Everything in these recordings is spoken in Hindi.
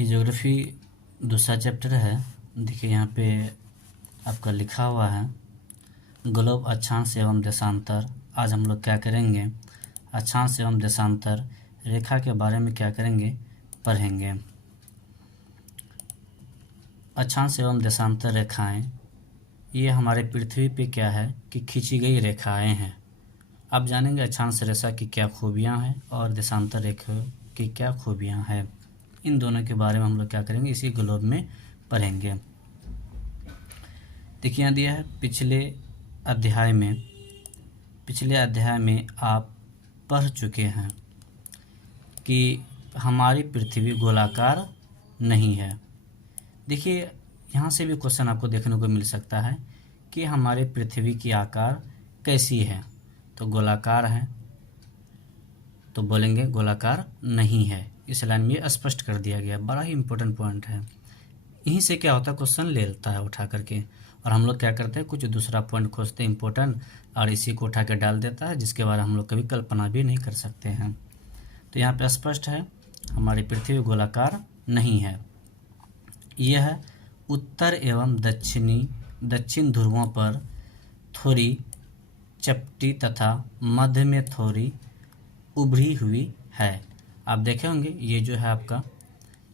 ये ज्योग्राफी दूसरा चैप्टर है। देखिए यहाँ पे आपका लिखा हुआ है ग्लोब अक्षांश एवं देशांतर। आज हम लोग क्या करेंगे, अक्षांश एवं देशांतर रेखा के बारे में क्या करेंगे, पढ़ेंगे। अक्षांश एवं देशांतर रेखाएं ये हमारे पृथ्वी पे क्या है कि खींची गई रेखाएं हैं। अब जानेंगे अक्षांश रेखा की क्या खूबियां हैं और देशांतर रेखा की क्या खूबियां हैं। इन दोनों के बारे में हम लोग क्या करेंगे, इसी ग्लोब में पढ़ेंगे। देखिए यहाँ दिया है पिछले अध्याय में आप पढ़ चुके हैं कि हमारी पृथ्वी गोलाकार नहीं है। देखिए यहाँ से भी क्वेश्चन आपको देखने को मिल सकता है कि हमारे पृथ्वी की आकार कैसी है, तो गोलाकार है, तो बोलेंगे गोलाकार नहीं है। इस लाइन में स्पष्ट कर दिया गया, बड़ा ही इंपॉर्टेंट पॉइंट है। यहीं से क्या होता है, क्वेश्चन ले लेता है उठा करके, और हम लोग क्या करते हैं, कुछ दूसरा पॉइंट खोजते हैं इंपॉर्टेंट और इसी को उठा के डाल देता है, जिसके बारे में हम लोग कभी कल्पना भी नहीं कर सकते हैं। तो यहाँ पे स्पष्ट है हमारी पृथ्वी गोलाकार नहीं है। यह उत्तर एवं दक्षिण ध्रुवों पर थोड़ी चपटी तथा मध्य में थोड़ी उभरी हुई है। आप देखे होंगे ये जो है आपका,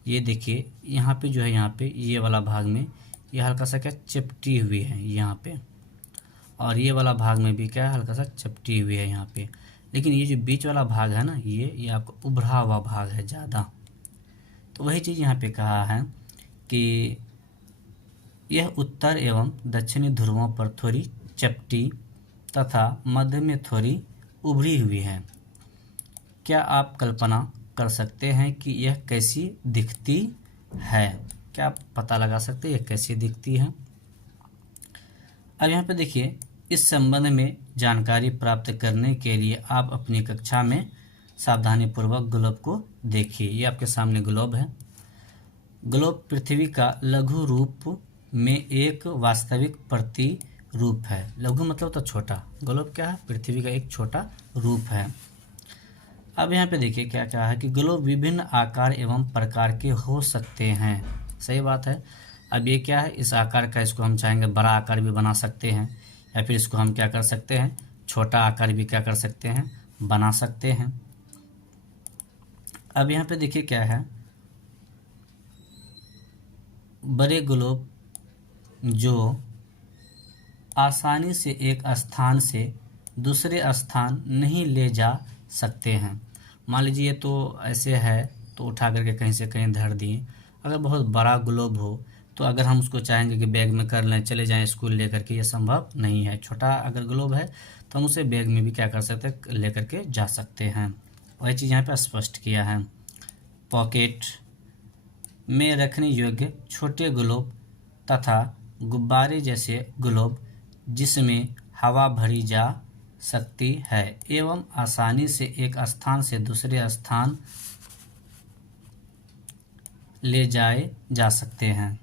ये देखिए यहाँ पे जो है, यहाँ पे ये वाला भाग में ये हल्का सा क्या चपटी हुई है यहाँ पे, और ये वाला भाग में भी क्या है, हल्का सा चपटी हुई है यहाँ पे। लेकिन ये जो बीच वाला भाग है ना, ये आपका उभरा हुआ भाग है ज़्यादा। तो वही चीज़ यहाँ पे कहा है कि यह उत्तर एवं दक्षिणी ध्रुवों पर थोड़ी चपटी तथा मध्य में थोड़ी उभरी हुई है। क्या आप कल्पना कर सकते हैं कि यह कैसी दिखती है? क्या आप पता लगा सकते हैं यह कैसी दिखती है? अब यहाँ पे देखिए, इस संबंध में जानकारी प्राप्त करने के लिए आप अपनी कक्षा में सावधानीपूर्वक ग्लोब को देखिए। ये आपके सामने ग्लोब है। ग्लोब पृथ्वी का लघु रूप में एक वास्तविक प्रतिरूप है। लघु मतलब तो छोटा, ग्लोब क्या है, पृथ्वी का एक छोटा रूप है। अब यहाँ पे देखिए क्या क्या है कि ग्लोब विभिन्न आकार एवं प्रकार के हो सकते हैं। सही बात है। अब ये क्या है, इस आकार का, इसको हम चाहेंगे बड़ा आकार भी बना सकते हैं, या फिर इसको हम क्या कर सकते हैं, छोटा आकार भी क्या कर सकते हैं, बना सकते हैं। अब यहाँ पे देखिए क्या है, बड़े ग्लोब जो आसानी से एक स्थान से दूसरे स्थान नहीं ले जा सकते हैं। मान लीजिए तो ऐसे है, तो उठा करके कहीं से कहीं धर दिए। अगर बहुत बड़ा ग्लोब हो तो अगर हम उसको चाहेंगे कि बैग में कर लें, चले जाएं स्कूल लेकर के, ये संभव नहीं है। छोटा अगर ग्लोब है तो हम उसे बैग में भी क्या कर सकते हैं, लेकर के जा सकते हैं। वही चीज़ यहाँ पे स्पष्ट किया है। पॉकेट में रखने योग्य छोटे ग्लोब तथा गुब्बारे जैसे ग्लोब जिसमें हवा भरी जा सकती है एवं आसानी से एक स्थान से दूसरे स्थान ले जाए जा सकते हैं।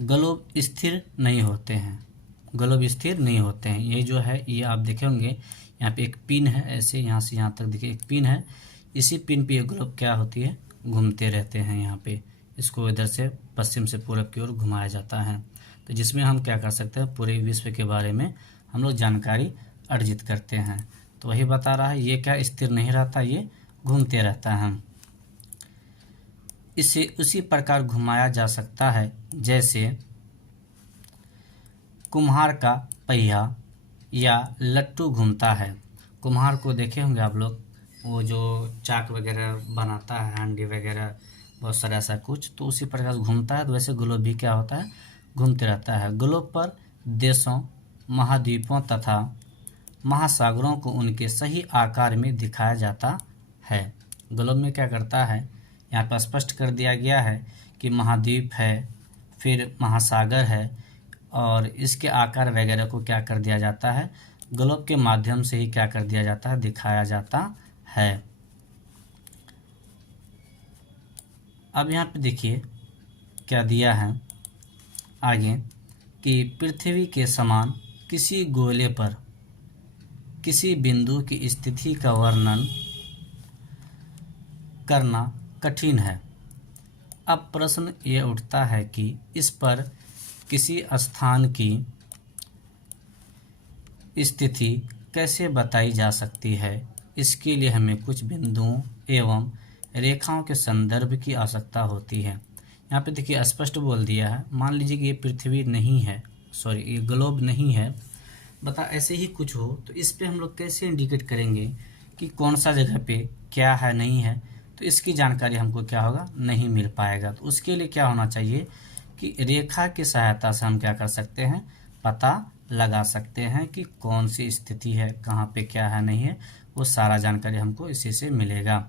ग्लोब स्थिर नहीं होते हैं, ग्लोब स्थिर नहीं होते हैं। ये जो है, ये आप देखे होंगे यहाँ पे एक पिन है, ऐसे यहाँ से यहाँ तक देखिए एक पिन है। इसी पिन पे ये ग्लोब क्या होती है, घूमते रहते हैं। यहाँ पे इसको इधर से पश्चिम से पूरब की ओर घुमाया जाता है, तो जिसमें हम क्या कर सकते हैं, पूरे विश्व के बारे में हम लोग जानकारी अर्जित करते हैं। तो वही बता रहा है, ये क्या स्थिर नहीं रहता, ये घूमते रहता है। इसे उसी प्रकार घुमाया जा सकता है जैसे कुम्हार का पहिया या लट्टू घूमता है। कुम्हार को देखे होंगे आप लोग, वो जो चाक वगैरह बनाता है, हांडी वगैरह, बहुत सारा ऐसा कुछ, तो उसी प्रकार से घूमता है। तो वैसे ग्लोब भी क्या होता है, घूमते रहता है। ग्लोब पर देशों, महाद्वीपों तथा महासागरों को उनके सही आकार में दिखाया जाता है। ग्लोब में क्या करता है, यहाँ पर स्पष्ट कर दिया गया है कि महाद्वीप है, फिर महासागर है, और इसके आकार वगैरह को क्या कर दिया जाता है, ग्लोब के माध्यम से ही क्या कर दिया जाता है, दिखाया जाता है। अब यहाँ पे देखिए क्या दिया है आगे कि पृथ्वी के समान किसी गोले पर किसी बिंदु की स्थिति का वर्णन करना कठिन है। अब प्रश्न ये उठता है कि इस पर किसी स्थान की स्थिति कैसे बताई जा सकती है। इसके लिए हमें कुछ बिंदुओं एवं रेखाओं के संदर्भ की आवश्यकता होती है। यहाँ पे देखिए स्पष्ट बोल दिया है। मान लीजिए कि ये पृथ्वी नहीं है, सॉरी ये ग्लोब नहीं है, बता ऐसे ही कुछ हो तो इस पे हम लोग कैसे इंडिकेट करेंगे कि कौन सा जगह पे क्या है नहीं है। तो इसकी जानकारी हमको क्या होगा, नहीं मिल पाएगा। तो उसके लिए क्या होना चाहिए कि रेखा की सहायता से हम क्या कर सकते हैं, पता लगा सकते हैं कि कौन सी स्थिति है, कहाँ पे क्या है नहीं है, वो सारा जानकारी हमको इसी से मिलेगा।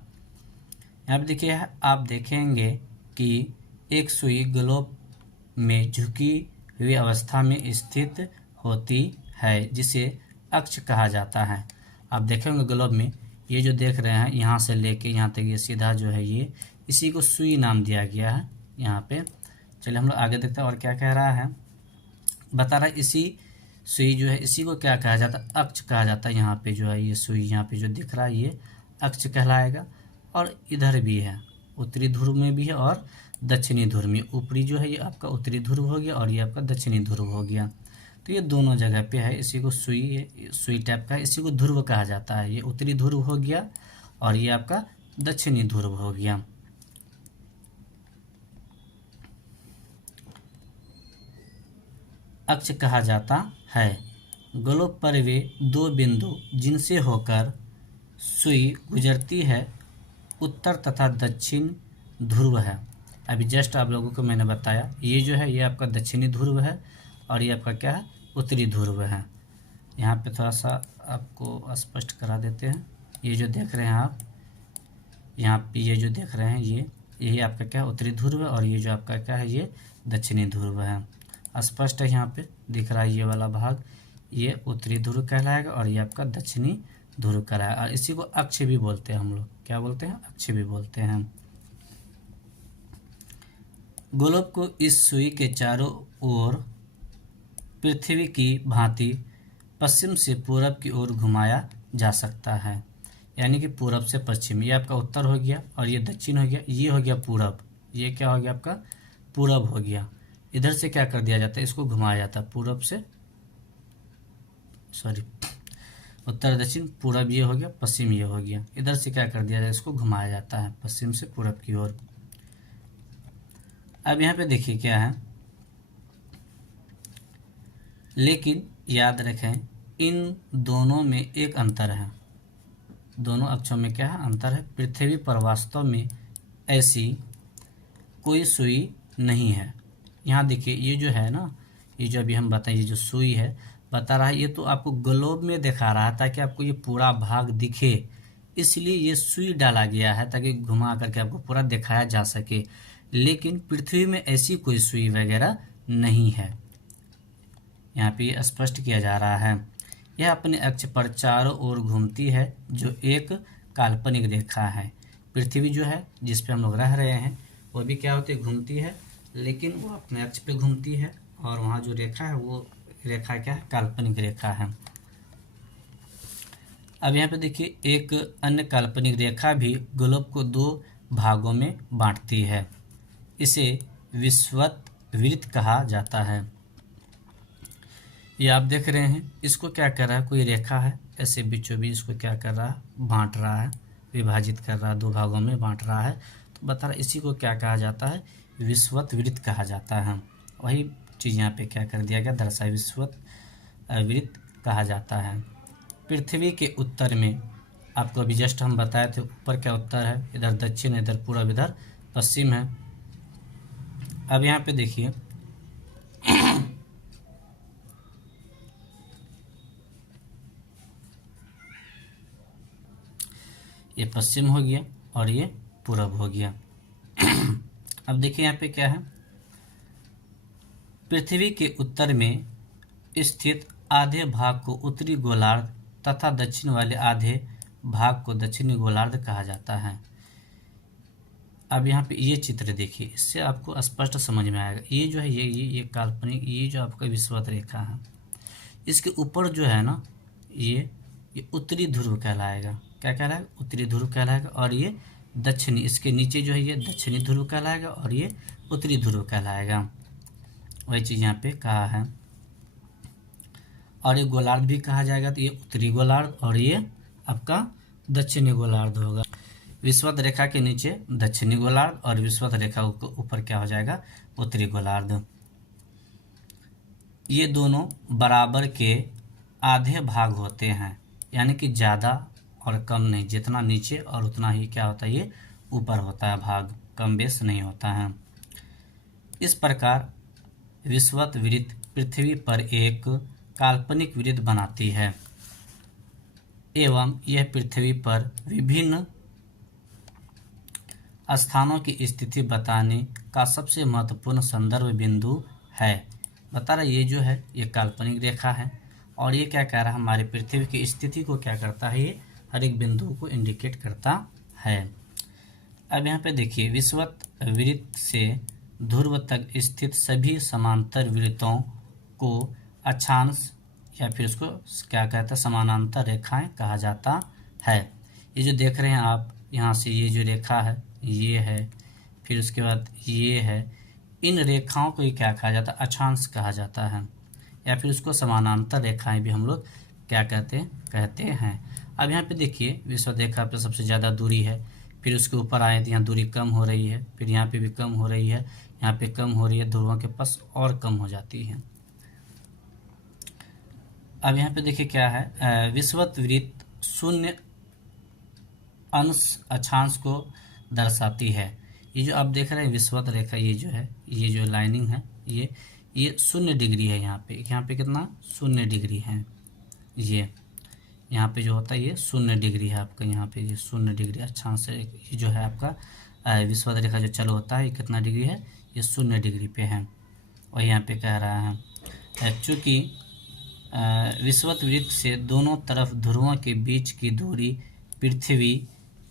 यहाँ पे देखिए आप देखेंगे कि एक सुई ग्लोब में झुकी हुई अवस्था में स्थित होती है जिसे अक्ष कहा जाता है। आप देखेंगे ग्लोब में ये जो देख रहे हैं यहाँ से लेके यहाँ तक ये सीधा जो है ये इसी को सुई नाम दिया गया है यहाँ पे। चलिए हम लोग आगे देखते हैं और क्या कह रहा है, बता रहा है इसी सुई जो है इसी को क्या कहा जाता है, अक्ष कहा जाता है। यहाँ पे जो है ये सुई यहाँ पे जो दिख रहा है ये अक्ष कहलाएगा। और इधर भी है, उत्तरी ध्रुव में भी है और दक्षिणी ध्रुव में। ऊपरी जो है ये आपका उत्तरी ध्रुव हो गया और ये आपका दक्षिणी ध्रुव हो गया। तो ये दोनों जगह पे है। इसी को सुई टाइप का है, इसी को ध्रुव कहा जाता है। ये उत्तरी ध्रुव हो गया और ये आपका दक्षिणी ध्रुव हो गया। अक्ष कहा जाता है। ग्लोब पर वे दो बिंदु जिनसे होकर सुई गुजरती है उत्तर तथा दक्षिण ध्रुव है। अभी जस्ट आप लोगों को मैंने बताया ये जो है ये आपका दक्षिणी ध्रुव है और ये आपका क्या है, उत्तरी ध्रुव है। यहाँ पे थोड़ा सा आपको स्पष्ट करा देते हैं। ये जो देख रहे हैं आप यहाँ पे ये जो देख रहे हैं ये यही आपका क्या है, उत्तरी ध्रुव है और ये जो आपका क्या है ये दक्षिणी ध्रुव है। स्पष्ट है, यहाँ पे दिख रहा है ये वाला भाग ये उत्तरी ध्रुव कहलाएगा और ये आपका दक्षिणी ध्रुव कहलाएगा। और इसी को अक्ष भी बोलते हैं हम लोग, क्या बोलते हैं, अक्ष भी बोलते हैं। ग्लोब को इस सुई के चारों ओर पृथ्वी की भांति पश्चिम से पूरब की ओर घुमाया जा सकता है। यानी कि पूरब से पश्चिम, ये आपका उत्तर हो गया और ये दक्षिण हो गया, ये हो गया पूरब, ये क्या हो गया आपका पूरब हो गया। इधर से क्या कर दिया जाता है, इसको घुमाया जाता है पूरब से, सॉरी उत्तर दक्षिण, पूरब ये हो गया, पश्चिम ये हो गया। इधर से क्या कर दिया जाए, इसको घुमाया जाता है पश्चिम से पूरब की ओर। अब यहाँ पे देखिए क्या है, लेकिन याद रखें इन दोनों में एक अंतर है। दोनों अक्षों में क्या है, अंतर है। पृथ्वी पर वास्तव में ऐसी कोई सुई नहीं है। यहाँ देखिए ये जो है ना, ये जो अभी हम बताएं ये जो सुई है बता रहा है, ये तो आपको ग्लोब में दिखा रहा है ताकि आपको ये पूरा भाग दिखे, इसलिए ये सुई डाला गया है ताकि घुमा करके आपको पूरा दिखाया जा सके। लेकिन पृथ्वी में ऐसी कोई सुई वगैरह नहीं है। यहाँ पे स्पष्ट किया जा रहा है। यह अपने अक्ष पर चारों ओर घूमती है जो एक काल्पनिक रेखा है। पृथ्वी जो है जिस पे हम लोग रह रहे हैं वो भी क्या होती है, घूमती है, लेकिन वो अपने अक्ष पे घूमती है और वहाँ जो रेखा है वो रेखा क्या है, काल्पनिक रेखा है। अब यहाँ पे देखिए एक अन्य काल्पनिक रेखा भी ग्लोब को दो भागों में बांटती है। इसे विषुवत कहा जाता है। ये आप देख रहे हैं, इसको क्या कर रहा है, कोई रेखा है ऐसे बीचों बीच, इसको क्या कर रहा है, बांट रहा है, विभाजित कर रहा है, दो भागों में बांट रहा है। तो बता रहा है इसी को क्या कहा जाता है, विषुवत कहा जाता है। वही चीज़ यहाँ पे क्या कर दिया गया, दर्शाया, विषुवत कहा जाता है। पृथ्वी के उत्तर में आपको अभी जस्ट हम बताए थे, ऊपर क्या उत्तर है, इधर दक्षिण, इधर पूरब, इधर पश्चिम है। अब यहाँ पे देखिए ये पश्चिम हो गया और ये पूरब हो गया। अब देखिए यहाँ पे क्या है, पृथ्वी के उत्तर में स्थित आधे भाग को उत्तरी गोलार्ध तथा दक्षिण वाले आधे भाग को दक्षिणी गोलार्ध कहा जाता है। अब यहाँ पे ये चित्र देखिए, इससे आपको स्पष्ट समझ में आएगा। ये जो है ये काल्पनिक, ये जो आपका विषुवत रेखा है, इसके ऊपर जो है ना ये उत्तरी ध्रुव कहलाएगा। क्या कहलाएगा, उत्तरी ध्रुव कहलाएगा। और ये दक्षिणी, इसके नीचे जो है ये दक्षिणी ध्रुव कहलाएगा और ये उत्तरी ध्रुव कहलाएगा। वही चीज़ यहाँ पे कहा है। और ये गोलार्ध भी कहा जाएगा, तो ये उत्तरी गोलार्ध और ये आपका दक्षिणी गोलार्ध होगा। विषुवत रेखा के नीचे दक्षिणी गोलार्ध और विषुवत रेखा के ऊपर क्या हो जाएगा, उत्तरी गोलार्ध। ये दोनों बराबर के आधे भाग होते हैं, यानी कि ज़्यादा और कम नहीं, जितना नीचे और उतना ही क्या होता है, ये ऊपर होता है भाग, कम बेस नहीं होता है। इस प्रकार विषुवत वृत्त पृथ्वी पर एक काल्पनिक वृत्त बनाती है एवं यह पृथ्वी पर विभिन्न स्थानों की स्थिति बताने का सबसे महत्वपूर्ण संदर्भ बिंदु है। बता रहा ये जो है ये काल्पनिक रेखा है और ये क्या कह रहा है, हमारी पृथ्वी की स्थिति को क्या करता है, ये हर एक बिंदु को इंडिकेट करता है। अब यहाँ पे देखिए, विषुवत वृत्त से ध्रुव तक स्थित सभी समांतर वृत्तों को अक्षांश या फिर उसको क्या कहता है, समानांतर रेखाएं कहा जाता है। ये जो देख रहे हैं आप, यहाँ से ये जो रेखा है ये है, फिर उसके बाद ये है, इन रेखाओं को ही क्या कहा जाता है, अक्षांश कहा जाता है, या फिर उसको समानांतर रेखाएं भी हम लोग क्या कहते हैं। अब यहाँ पे देखिए, विषुवत रेखा पे सबसे ज़्यादा दूरी है, फिर उसके ऊपर आए तो यहाँ दूरी कम हो रही है, फिर यहाँ पे भी कम हो रही है, यहाँ पे कम हो रही है, ध्रुवों के पास और कम हो जाती है। अब यहाँ पे देखिए क्या है, विषुवत वृत्त शून्य अंश अक्षांश को दर्शाती है। ये जो आप देख रहे हैं विषुवत रेखा, ये जो है, ये जो लाइनिंग है, ये 0 डिग्री है। यहाँ पे कितना 0 डिग्री है। ये यहाँ पे जो होता है ये 0 डिग्री है आपका, यहाँ पे ये 0 डिग्री अक्षांश है। ये जो है आपका विषुवत रेखा जो चालू होता है, ये कितना डिग्री है, ये 0 डिग्री पे है। और यहाँ पे कह रहा है चूँकि विषुवत वृत्त से दोनों तरफ ध्रुवों के बीच की दूरी पृथ्वी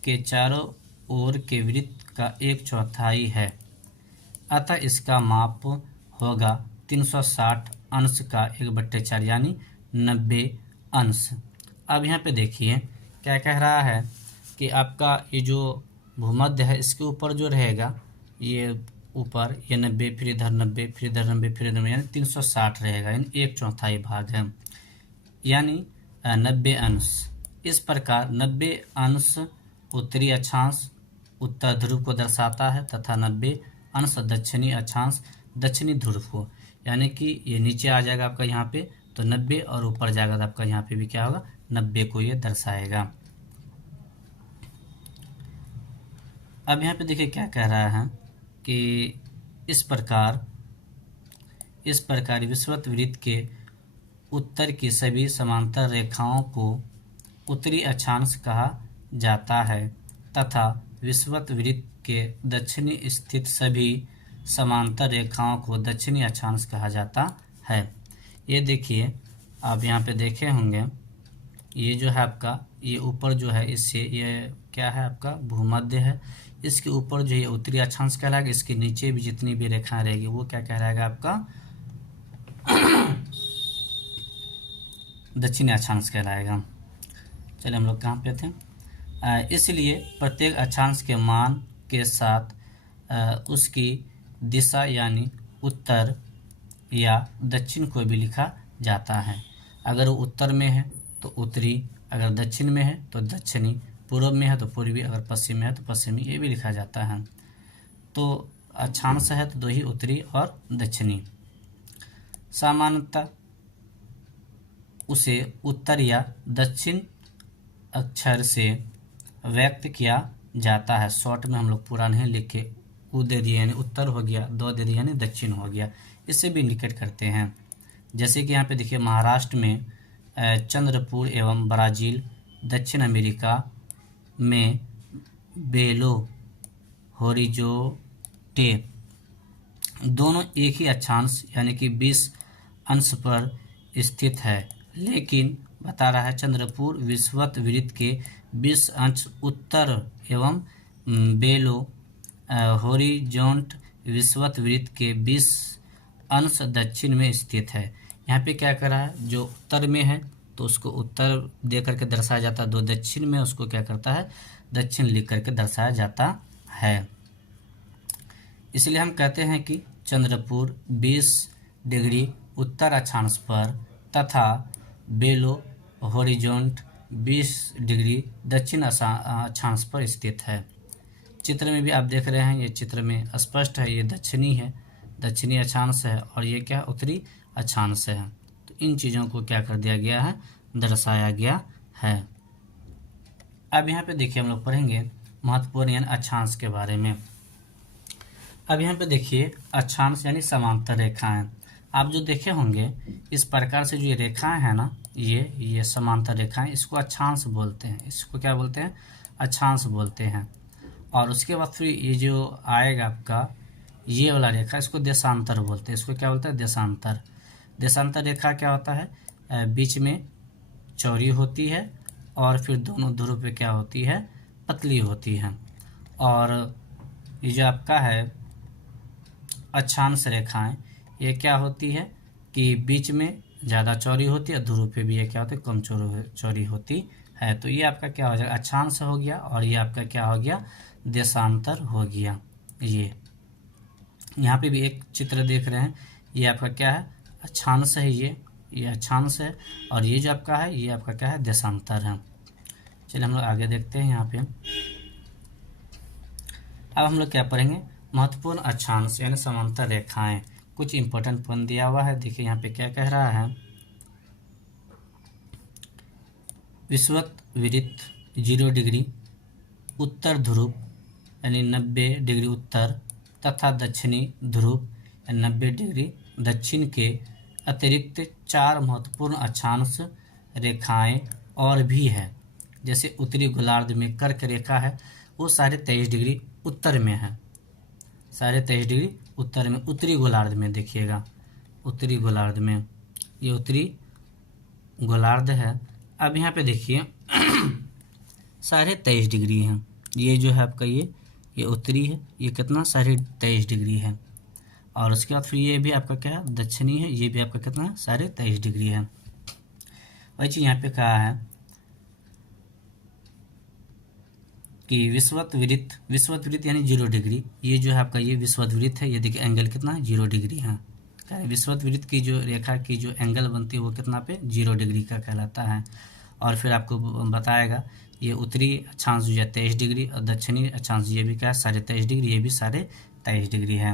के चारों ओर के वृत्त का 1/4 है, अतः इसका माप होगा 360 अंश का 1/4 यानी 90 अंश। अब यहाँ पे देखिए क्या कह रहा है कि आपका ये जो भूमध्य है इसके ऊपर जो रहेगा, ये ऊपर ये 90, फिर इधर 90, फिर इधर 90, फिर इधर 90, यानी 360 रहेगा, यानी 1/4 भाग है, यानी 90 अंश। इस प्रकार 90 अंश उत्तरी अक्षांश उत्तर ध्रुव को दर्शाता है तथा 90 अंश दक्षिणी अक्षांश दक्षिणी ध्रुव को, यानी कि ये नीचे आ जाएगा आपका यहाँ पे तो 90 और ऊपर जाएगा तो आपका यहाँ पे भी क्या होगा, 90 को ये दर्शाएगा। अब यहाँ पे देखिए क्या कह रहा है कि इस प्रकार विषुवत वृत्त के उत्तर की सभी समांतर रेखाओं को उत्तरी अक्षांश कहा जाता है तथा विषुवत वृत्त के दक्षिणी स्थित सभी समांतर रेखाओं को दक्षिणी अक्षांश कहा जाता है। ये देखिए आप यहाँ पे देखे होंगे, ये जो है आपका ये ऊपर जो है, इससे ये क्या है आपका भूमध्य है, इसके ऊपर जो है उत्तरी अक्षांश कहलाएगा, इसके नीचे भी जितनी भी रेखाएं रहेगी वो क्या कहलाएगा आपका दक्षिणी अक्षांश कहलाएगा। चलिए हम लोग कहाँ पे थे, इसलिए प्रत्येक अक्षांश के मान के साथ उसकी दिशा यानी उत्तर या दक्षिण को भी लिखा जाता है। अगर वो उत्तर में है तो उत्तरी, अगर दक्षिण में है तो दक्षिणी, पूर्व में है तो पूर्वी, अगर पश्चिम में है तो पश्चिमी, ये भी लिखा जाता है। तो अक्षांश है तो 2 ही, उत्तरी और दक्षिणी। सामान्यतः उसे उत्तर या दक्षिण अक्षर से व्यक्त किया जाता है। शॉर्ट में हम लोग पूरा नहीं लिख के उ दे दिए यानी उत्तर हो गया, 2 दे दिए यानी दक्षिण हो गया, इससे भी इंडिकेट करते हैं। जैसे कि यहाँ पे देखिए महाराष्ट्र में चंद्रपुर एवं ब्राज़ील, दक्षिण अमेरिका में बेलो होरिज़ोंटे दोनों एक ही अक्षांश यानी कि 20 अंश पर स्थित है, लेकिन बता रहा है चंद्रपुर विषुवत वृत्त के 20 अंश उत्तर एवं बेलो होरिज़ोंट विषुवत वृत्त के 20 अंश दक्षिण में स्थित है। यहाँ पे क्या कर रहा है, जो उत्तर में है तो उसको उत्तर दे करके दर्शाया जाता है। 2 दक्षिण में उसको क्या करता है, दक्षिण लिख करके दर्शाया जाता है। इसलिए हम कहते हैं कि चंद्रपुर 20 डिग्री उत्तर अक्षांश पर तथा बेलो हॉरिजॉन्ट 20 डिग्री दक्षिण अक्षांश पर स्थित है। चित्र में भी आप देख रहे हैं, ये चित्र में स्पष्ट है, ये दक्षिणी है, दक्षिणी अक्षांश है, और ये क्या उत्तरी अक्षांश है। तो इन चीज़ों को क्या कर दिया गया है, दर्शाया गया है। अब यहाँ पे देखिए हम लोग पढ़ेंगे महत्वपूर्ण यानी अक्षांश के बारे में। अब यहाँ पे देखिए अक्षांश यानी समांतर रेखाएं। आप जो देखे होंगे इस प्रकार से जो ये रेखाएं हैं ना, ये समांतर रेखाएं, इसको अक्षांश बोलते हैं। इसको क्या बोलते हैं, अक्षांश बोलते हैं। और उसके बाद फिर ये जो आएगा आपका ये वाला रेखा, इसको देशांतर बोलते हैं। इसको क्या बोलते हैं, देशांतर। देशांतर रेखा क्या होता है, बीच में चौड़ी होती है और फिर दोनों ध्रुव पे क्या होती है, पतली होती है। और ये जो आपका है अक्षांश रेखाएं, ये क्या होती है कि बीच में ज़्यादा चौड़ी होती है, ध्रुव पे भी ये क्या होती है, कम चौड़ी होती है। तो ये आपका क्या हो जाएगा, अक्षांश हो गया, और ये आपका क्या हो गया, देशांतर हो गया। ये यहाँ पे भी एक चित्र देख रहे हैं, ये आपका क्या है, अक्षांश है, ये अक्षांश है, और ये जो आपका है ये आपका क्या है, देशांतर है। चलिए हम लोग आगे देखते हैं। यहाँ पे अब हम लोग क्या पढ़ेंगे, महत्वपूर्ण अक्षांश यानी समांतर रेखाएं। कुछ इंपॉर्टेंट पॉइंट दिया हुआ है, देखिए यहाँ पे क्या कह रहा है, विषुवत 0 डिग्री उत्तर ध्रुव यानी 90 डिग्री उत्तर तथा दक्षिणी ध्रुव यानी 90 डिग्री दक्षिण के अतिरिक्त 4 महत्वपूर्ण अक्षांश रेखाएं और भी है। जैसे उत्तरी गोलार्ध में कर्क रेखा है, वो 23.5 डिग्री उत्तर में है, 23.5 डिग्री उत्तर में। उत्तरी गोलार्ध में देखिएगा, उत्तरी गोलार्ध में, ये उत्तरी गोलार्ध है। अब यहाँ पे देखिए 23.5 डिग्री है, ये जो है आपका ये उत्तरी है, ये कितना 23.5 डिग्री है। और उसके बाद फिर ये भी आपका क्या है, दक्षिणी है, ये भी आपका कितना है, 23.5 डिग्री है। वही चीज़ यहाँ पे कहा है कि विषुवत वृत्त यानी 0 डिग्री, ये जो है आपका ये विषुवत वृत्त है, ये देखिए एंगल कितना है, 0 डिग्री है। विषुवत वृत्त की जो रेखा की जो एंगल बनती है वो कितना पे, 0 डिग्री का कहलाता है। और फिर आपको बताएगा ये उत्तरी अक्षांश जो है 23 डिग्री और दक्षिणी अक्षांश ये भी क्या है, 23.5 डिग्री, ये भी 23.5 डिग्री है।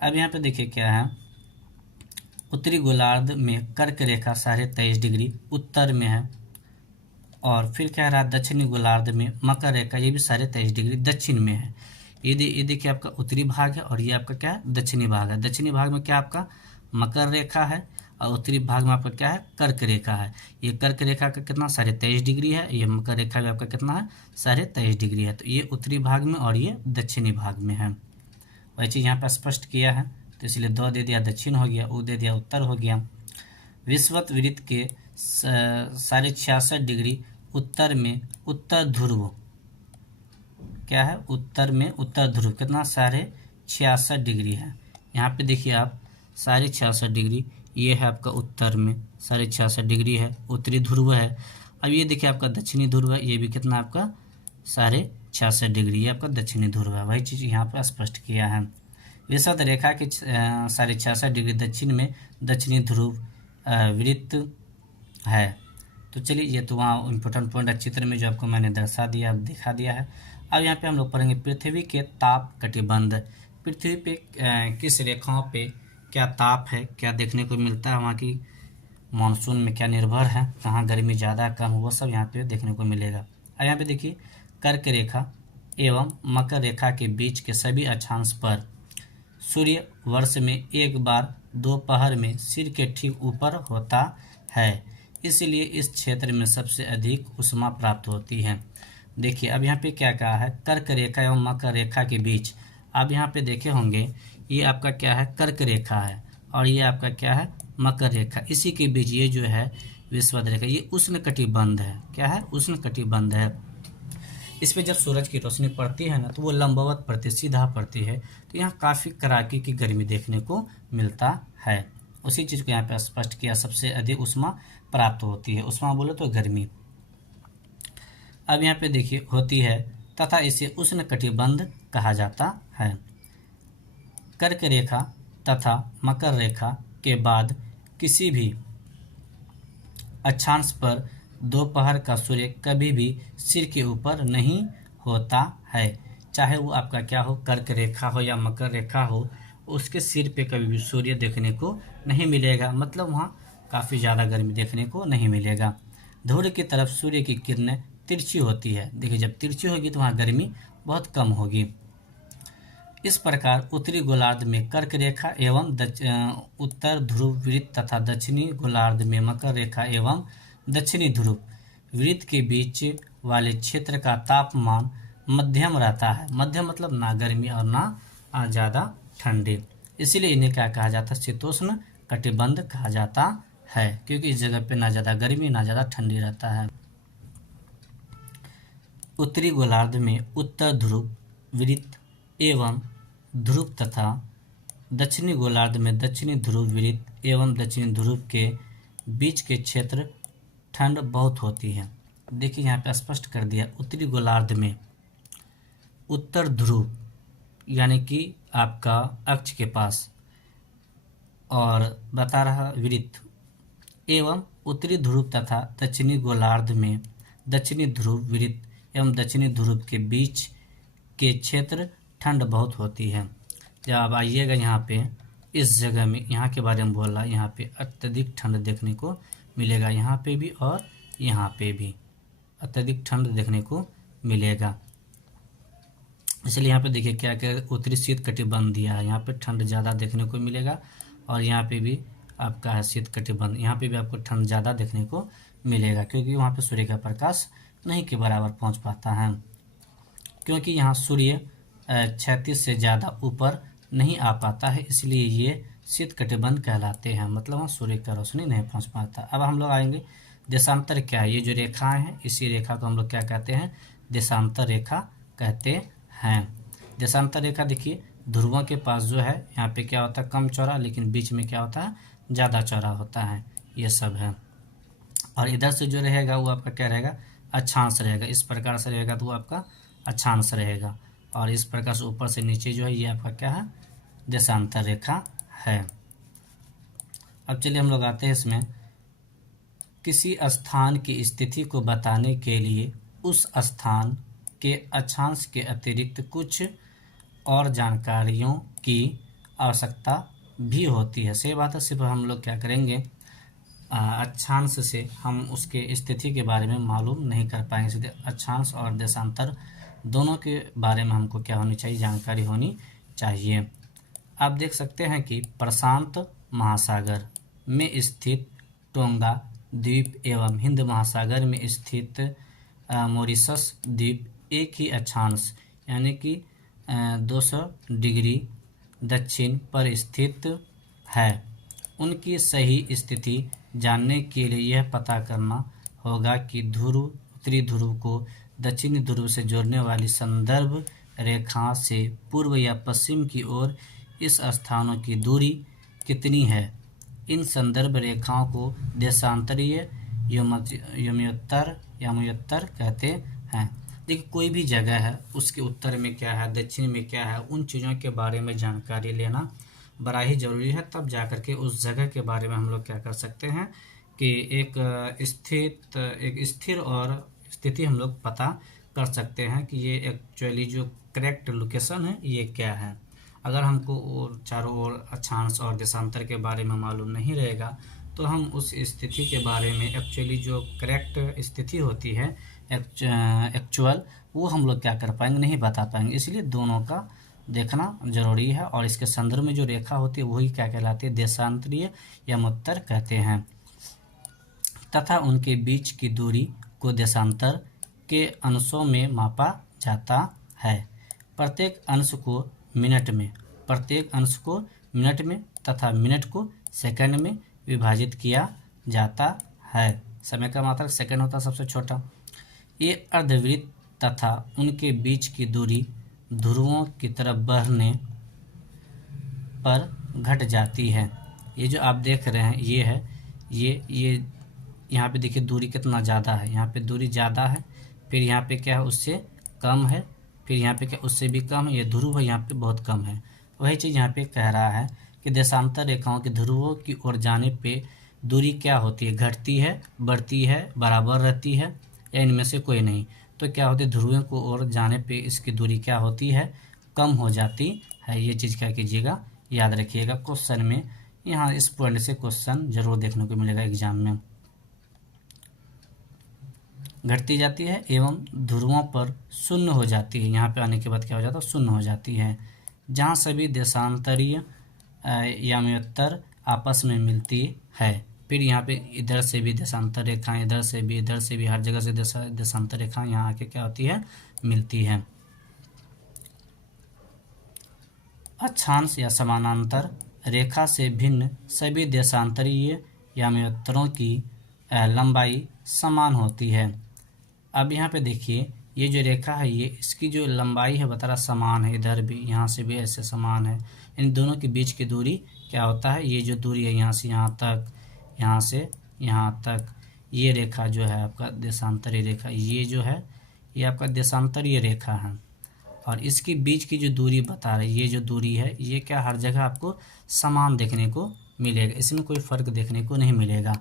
अब यहाँ पे देखिए क्या है, उत्तरी गोलार्ध में कर्क रेखा 23.5 डिग्री उत्तर में है। और फिर कह रहा है दक्षिणी गोलार्ध में मकर रेखा, ये भी 23.5 डिग्री दक्षिण में है। ये देखिए आपका उत्तरी भाग है, और ये आपका क्या है, दक्षिणी भाग है। दक्षिणी भाग में क्या आपका मकर रेखा है, और उत्तरी भाग में आपका क्या है, कर्क रेखा है। ये कर्क रेखा का कितना 23.5 डिग्री है, ये मकर रेखा भी आपका कितना है, 23.5 डिग्री है। तो ये उत्तरी भाग में और ये दक्षिणी भाग में है। वही चीज़ यहाँ पर स्पष्ट किया है, तो इसलिए 2 दे दिया, दक्षिण हो गया, उ दे दिया, उत्तर हो गया। विषुवत वृत्त के 66.5 डिग्री उत्तर में उत्तर ध्रुव क्या है, उत्तर में उत्तर ध्रुव कितना 66.5 डिग्री है। यहाँ पे देखिए आप 66.5 डिग्री, ये है आपका उत्तर में 66.5 डिग्री है, उत्तरी ध्रुव है। अब ये देखिए आपका दक्षिणी ध्रुव है, ये भी कितना आपका 66.5 डिग्री, ये आपका दक्षिणी ध्रुव है। वही चीज़ यहाँ पर स्पष्ट किया है। विषुवत रेखा के 66.5 डिग्री दक्षिण में दक्षिणी ध्रुव वृत्त है। तो चलिए ये तो वहाँ इम्पोर्टेंट पॉइंट है चित्र में जो आपको मैंने दर्शा दिया, दिखा दिया है। अब यहाँ पे हम लोग पढ़ेंगे पृथ्वी के ताप कटिबंध। पृथ्वी पे किस रेखाओं पे क्या ताप है, क्या देखने को मिलता है, वहाँ की मानसून में क्या निर्भर है, कहाँ गर्मी ज़्यादा कम, वो सब यहाँ पे देखने को मिलेगा। अब यहाँ पे देखिए कर्क रेखा एवं मकर रेखा के बीच के सभी अक्षांश पर सूर्य वर्ष में एक बार दोपहर में सिर के ठीक ऊपर होता है, इसलिए इस क्षेत्र में सबसे अधिक ऊष्मा प्राप्त होती है। देखिए अब यहाँ पे क्या कहा है, कर्क रेखा एवं मकर रेखा के बीच। आप यहाँ पे देखे होंगे ये आपका क्या है, कर्क रेखा है, और ये आपका क्या है, मकर रेखा। इसी के बीच ये जो है विषुवत रेखा, ये उष्णकटिबंध है। क्या है, उष्णकटिबंध है। इस पे जब सूरज की रोशनी पड़ती है ना, तो वो लंबवत पड़ती है, सीधा पड़ती है, तो यहाँ काफ़ी कड़ाके की गर्मी देखने को मिलता है। उसी चीज़ को यहाँ पे स्पष्ट किया, सबसे अधिक ऊष्मा प्राप्त होती है। ऊष्मा बोले तो गर्मी। अब यहाँ पे देखिए होती है तथा इसे उष्ण कटिबंध कहा जाता है। कर्क रेखा तथा मकर रेखा के बाद किसी भी अक्षांश पर दोपहर का सूर्य कभी भी सिर के ऊपर नहीं होता है। चाहे वो आपका क्या हो, कर्क रेखा हो या मकर रेखा हो, उसके सिर पे कभी भी सूर्य देखने को नहीं मिलेगा, मतलब वहाँ काफ़ी ज़्यादा गर्मी देखने को नहीं मिलेगा। ध्रुव की तरफ सूर्य की किरणें तिरछी होती है। देखिए जब तिरछी होगी तो वहाँ गर्मी बहुत कम होगी। इस प्रकार उत्तरी गोलार्ध में कर्क रेखा एवं उत्तर ध्रुव वृत्त तथा दक्षिणी गोलार्ध में मकर रेखा एवं दक्षिणी ध्रुव वृत्त के बीच वाले क्षेत्र का तापमान मध्यम रहता है। मध्यम मतलब ना गर्मी और ना ज़्यादा ठंडी, इसीलिए इन्हें क्या कहा जाता है, शीतोष्ण कटिबंध कहा जाता है, क्योंकि इस जगह पे ना ज़्यादा गर्मी ना ज़्यादा ठंडी रहता है। उत्तरी गोलार्ध में उत्तर ध्रुव वृत्त एवं ध्रुव तथा दक्षिणी गोलार्ध में दक्षिणी ध्रुव वृत्त एवं दक्षिणी ध्रुव के बीच के क्षेत्र ठंड बहुत होती है। देखिए यहाँ पे स्पष्ट कर दिया, उत्तरी गोलार्ध में उत्तर ध्रुव यानी कि आपका अक्ष के पास, और बता रहा वृत्त, एवं उत्तरी ध्रुव तथा दक्षिणी गोलार्ध में दक्षिणी ध्रुव वृत्त एवं दक्षिणी ध्रुव के बीच के क्षेत्र ठंड बहुत होती है। जब आप आइएगा यहाँ पे इस जगह में, यहाँ के बारे में बोल रहा है, यहाँ पे अत्यधिक ठंड देखने को मिलेगा, यहाँ पे भी और यहाँ पे भी अत्यधिक ठंड देखने को मिलेगा। इसलिए यहाँ पे देखिए क्या क्या उत्तरी शीत कटिबंध दिया है, यहाँ पे ठंड ज़्यादा देखने को मिलेगा, और यहाँ पे भी आपका है शीत कटिबंध, यहाँ पे भी आपको ठंड ज़्यादा देखने को मिलेगा, क्योंकि वहाँ पे सूर्य का प्रकाश नहीं के बराबर पहुँच पाता है, क्योंकि यहाँ सूर्य क्षैतिज से ज़्यादा ऊपर नहीं आ पाता है, इसलिए ये शीत कटिबंध कहलाते हैं, मतलब वहाँ सूर्य का रोशनी नहीं पहुँच पाता। अब हम लोग आएंगे देशांतर क्या है। ये जो रेखाएं हैं, इसी रेखा को हम लोग क्या कहते हैं, देशांतर रेखा कहते हैं। देशांतर रेखा देखिए ध्रुवों के पास जो है यहाँ पे क्या होता है, कम चौड़ा, लेकिन बीच में क्या होता है, ज़्यादा चौड़ा होता है, ये सब है। और इधर से जो रहेगा वो आपका क्या रहेगा, अक्षांश रहेगा। इस प्रकार से रहेगा तो वो आपका अक्षांश रहेगा, और इस प्रकार से ऊपर से नीचे जो है ये आपका क्या है, देशांतर रेखा है। अब चलिए हम लोग आते हैं इसमें, किसी स्थान की स्थिति को बताने के लिए उस स्थान के अक्षांश के अतिरिक्त कुछ और जानकारियों की आवश्यकता भी होती है। सही बात है, सिर्फ हम लोग क्या करेंगे, अक्षांश से हम उसके स्थिति के बारे में मालूम नहीं कर पाएंगे, सीधे अक्षांश और देशांतर दोनों के बारे में हमको क्या होनी चाहिए, जानकारी होनी चाहिए। आप देख सकते हैं कि प्रशांत महासागर में स्थित टोंगा द्वीप एवं हिंद महासागर में स्थित मॉरिशस द्वीप एक ही अक्षांश यानी कि 200 डिग्री दक्षिण पर स्थित है। उनकी सही स्थिति जानने के लिए यह पता करना होगा कि ध्रुव उत्तरी ध्रुव को दक्षिणी ध्रुव से जोड़ने वाली संदर्भ रेखा से पूर्व या पश्चिम की ओर इस स्थानों की दूरी कितनी है। इन संदर्भ रेखाओं को देशांतरीय यमोत्तर कहते हैं। देखिए कोई भी जगह है, उसके उत्तर में क्या है, दक्षिण में क्या है, उन चीज़ों के बारे में जानकारी लेना बड़ा ही ज़रूरी है, तब जाकर के उस जगह के बारे में हम लोग क्या कर सकते हैं कि एक स्थिर और स्थिति हम लोग पता कर सकते हैं कि ये एक्चुअली जो करेक्ट लोकेशन है ये क्या है। अगर हमको और चारों ओर अक्षांश और देशांतर के बारे में मालूम नहीं रहेगा तो हम उस स्थिति के बारे में एक्चुअली जो करेक्ट स्थिति होती है एक्चुअल, वो हम लोग क्या कर पाएंगे, नहीं बता पाएंगे। इसलिए दोनों का देखना जरूरी है, और इसके संदर्भ में जो रेखा होती है वही क्या कहलाती है, देशांतरीय यमोत्तर कहते हैं, तथा उनके बीच की दूरी को देशांतर के अंशों में मापा जाता है। प्रत्येक अंश को मिनट में तथा मिनट को सेकंड में विभाजित किया जाता है। समय का मात्रक सेकंड होता है सबसे छोटा। ये अर्धवृत्त तथा उनके बीच की दूरी ध्रुवों की तरफ बढ़ने पर घट जाती है। ये जो आप देख रहे हैं ये है, ये यहाँ पे देखिए दूरी कितना ज़्यादा है, यहाँ पे दूरी ज़्यादा है, फिर यहाँ पे क्या है उससे कम है, फिर यहाँ पे क्या उससे भी कम है, ये ध्रुव है यहाँ पे बहुत कम है। वही चीज़ यहाँ पे कह रहा है कि देशांतर रेखाओं के ध्रुवों की ओर जाने पे दूरी क्या होती है, घटती है, बढ़ती है, बराबर रहती है, या इनमें से कोई नहीं। तो क्या होती है, ध्रुवों को ओर जाने पे इसकी दूरी क्या होती है, कम हो जाती है। ये चीज़ क्या कीजिएगा, याद रखिएगा। क्वेश्चन में यहाँ इस पॉइंट से क्वेश्चन जरूर देखने को मिलेगा एग्जाम में। घटती जाती है एवं ध्रुवों पर शून्य हो जाती है। यहाँ पे आने के बाद क्या हो जाता है, शून्य हो जाती है। जहाँ सभी देशांतरीय याम्योत्तर आपस में मिलती है। फिर यहाँ पे इधर से भी देशांतर रेखाएं, इधर से भी हर जगह से देशांतर रेखाएं यहाँ आके क्या होती है, मिलती है। अक्षांश या समानांतर रेखा से भिन्न सभी देशांतरीय याम्योत्तरों की लंबाई समान होती है। अब यहाँ पे देखिए ये जो रेखा है, ये इसकी जो लंबाई है बता रहा समान है, इधर भी यहाँ से भी ऐसे समान है। इन दोनों के बीच की दूरी क्या होता है, ये जो दूरी है यहाँ से यहाँ तक, यहाँ से यहाँ तक, ये रेखा जो है आपका देशांतरीय रेखा, ये जो है ये आपका देशांतरीय रेखा है। और इसके बीच की जो दूरी बता रही है, ये जो दूरी है ये क्या हर जगह आपको समान देखने को मिलेगा, इसमें कोई फ़र्क देखने को नहीं मिलेगा।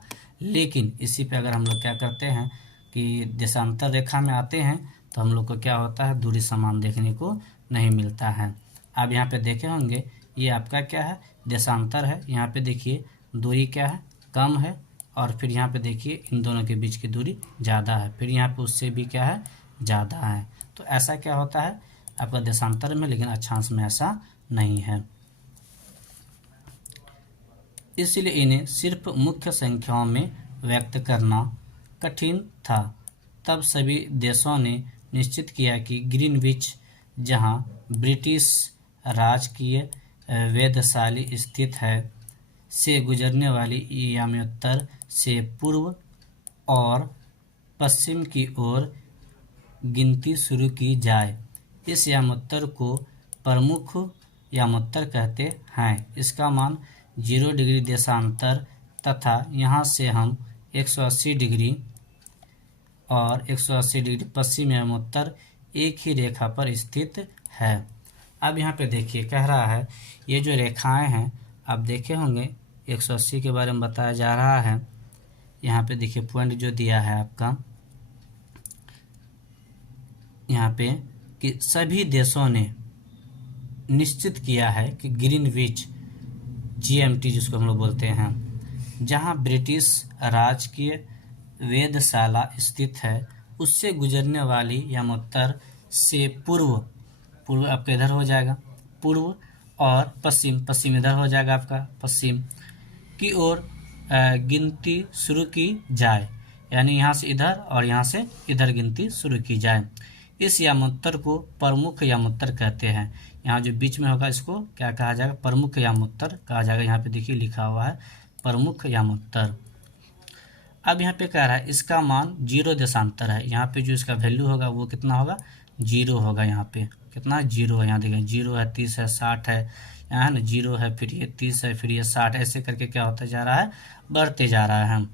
लेकिन इसी पे अगर हम लोग क्या करते हैं कि देशांतर रेखा में आते हैं तो हम लोग को क्या होता है, दूरी समान देखने को नहीं मिलता है। अब यहाँ पे देखे होंगे ये आपका क्या है, देशांतर है। यहाँ पे देखिए दूरी क्या है, कम है, और फिर यहाँ पे देखिए इन दोनों के बीच की दूरी ज़्यादा है, फिर यहाँ पे उससे भी क्या है, ज़्यादा है। तो ऐसा क्या होता है आपका देशांतर में, लेकिन अक्षांश में ऐसा नहीं है। इसलिए इन्हें सिर्फ मुख्य संख्याओं में व्यक्त करना कठिन था। तब सभी देशों ने निश्चित किया कि ग्रीनविच, जहां ब्रिटिश राजकीय वेधशाली स्थित है, से गुजरने वाली याम्योत्तर से पूर्व और पश्चिम की ओर गिनती शुरू की जाए। इस याम्योत्तर को प्रमुख याम्योत्तर कहते हैं। इसका मान 0 डिग्री देशांतर तथा यहाँ से हम 180 डिग्री और 180 डिग्री पश्चिम याम्योत्तर एक ही रेखा पर स्थित है। अब यहाँ पे देखिए कह रहा है ये जो रेखाएं हैं, आप देखे होंगे 180 के बारे में बताया जा रहा है। यहाँ पे देखिए पॉइंट जो दिया है आपका यहाँ पे कि सभी देशों ने निश्चित किया है कि ग्रीनविच GMT जिसको हम लोग बोलते हैं, जहां ब्रिटिश राजकीय वेधशाला स्थित है, उससे गुजरने वाली याम्योत्तर से पूर्व आपका इधर हो जाएगा पूर्व, और पश्चिम इधर हो जाएगा आपका पश्चिम की ओर गिनती शुरू की जाए। यानी यहाँ से इधर और यहाँ से इधर गिनती शुरू की जाए। इस याम्योत्तर को प्रमुख याम्योत्तर कहते हैं। यहाँ जो बीच में होगा इसको क्या कहा जाएगा, प्रमुख याम्योत्तर कहा जाएगा। यहाँ पे देखिए लिखा हुआ है प्रमुख याम्योत्तर। अब यहाँ पे कह रहा है इसका मान 0 देशांतर है। यहाँ पे जो इसका वैल्यू होगा वो कितना होगा, 0 होगा। यहाँ पे कितना 0 है, यहाँ देखें 0 है, 30 है, 60 है, यहाँ है ना 0 है, फिर ये 30 है, फिर ये 60, ऐसे करके क्या होता जा रहा है, बढ़ते जा रहा है।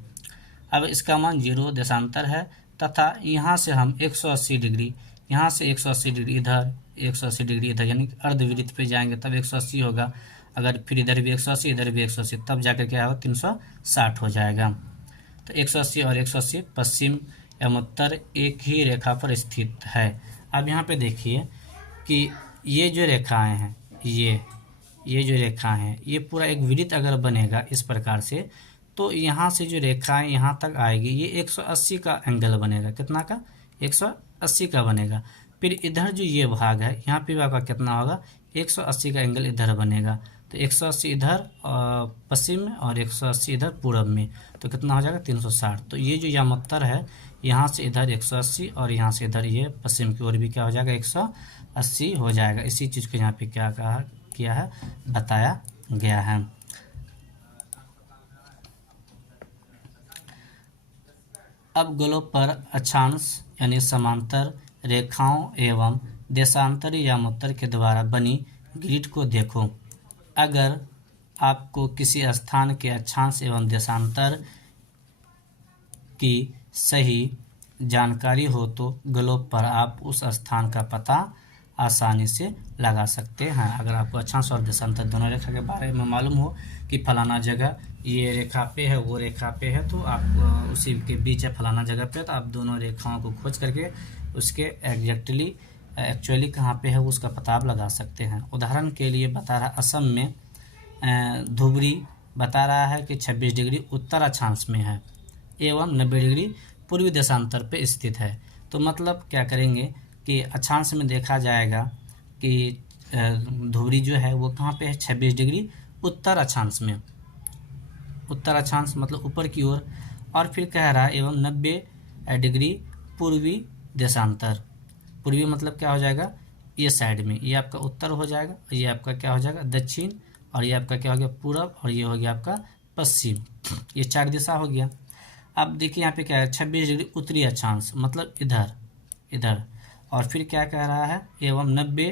अब इसका मान 0 देशांतर है तथा यहाँ से हम 180 डिग्री, यहाँ से 180 डिग्री इधर, 180 डिग्री इधर, यानी अर्धवृत्त पे जाएंगे तब 180 होगा। अगर फिर इधर भी 180 इधर भी 180, तब जाकर क्या होगा 360 हो जाएगा। तो 180 और 180 पश्चिम याम्योत्तर एक ही रेखा पर स्थित है। अब यहाँ पे देखिए कि ये जो रेखाएं हैं, ये जो रेखाएं हैं, ये पूरा एक वृत्त अगर बनेगा इस प्रकार से, तो यहाँ से जो रेखाएं यहाँ तक आएगी ये 180 का एंगल बनेगा। कितना का, 180 का बनेगा। फिर इधर जो ये भाग है यहाँ पे आपका कितना होगा, 180 का एंगल इधर बनेगा। तो 180 इधर पश्चिम में और 180 इधर पूर्व में, तो कितना हो जाएगा 360। तो ये जो याम्योत्तर है यहाँ से इधर 180 और यहाँ से इधर ये पश्चिम की ओर भी क्या हो जाएगा 180 हो जाएगा। इसी चीज़ को यहाँ पे क्या कहा किया है, बताया गया है। अब गोलों पर अक्षांश यानी समांतर रेखाओं एवं देशांतरी याम्योत्तर के द्वारा बनी ग्रिड को देखो। अगर आपको किसी स्थान के अक्षांश एवं देशांतर की सही जानकारी हो तो ग्लोब पर आप उस स्थान का पता आसानी से लगा सकते हैं। अगर आपको अक्षांश और देशांतर दोनों रेखा के बारे में मालूम हो कि फलाना जगह ये रेखा पे है, वो रेखा पे है, तो आप उसी के बीच है फलाना जगह पे, तो आप दोनों रेखाओं को खोज करके उसके एक्चुअली कहाँ पे है उसका पता आप लगा सकते हैं। उदाहरण के लिए बता रहा असम में धुबरी बता रहा है कि 26 डिग्री उत्तर अक्षांश में है एवं 90 डिग्री पूर्वी देशांतर पे स्थित है। तो मतलब क्या करेंगे कि अक्षांश में देखा जाएगा कि धुबरी जो है वो कहाँ पे है, 26 डिग्री उत्तर अक्षांश में, उत्तर अक्षांश मतलब ऊपर की ओर। और फिर कह रहा है एवं 90 डिग्री पूर्वी देशांतर, पूर्वी मतलब क्या हो जाएगा, ये साइड में, ये आपका उत्तर हो जाएगा, ये आपका क्या हो जाएगा दक्षिण, और ये आपका क्या हो गया पूरब, और ये हो गया आपका पश्चिम। ये 4 दिशा हो गया। अब देखिए यहाँ पे क्या है, 26 डिग्री उत्तरी अक्षांश मतलब इधर, और फिर क्या कह रहा है एवं 90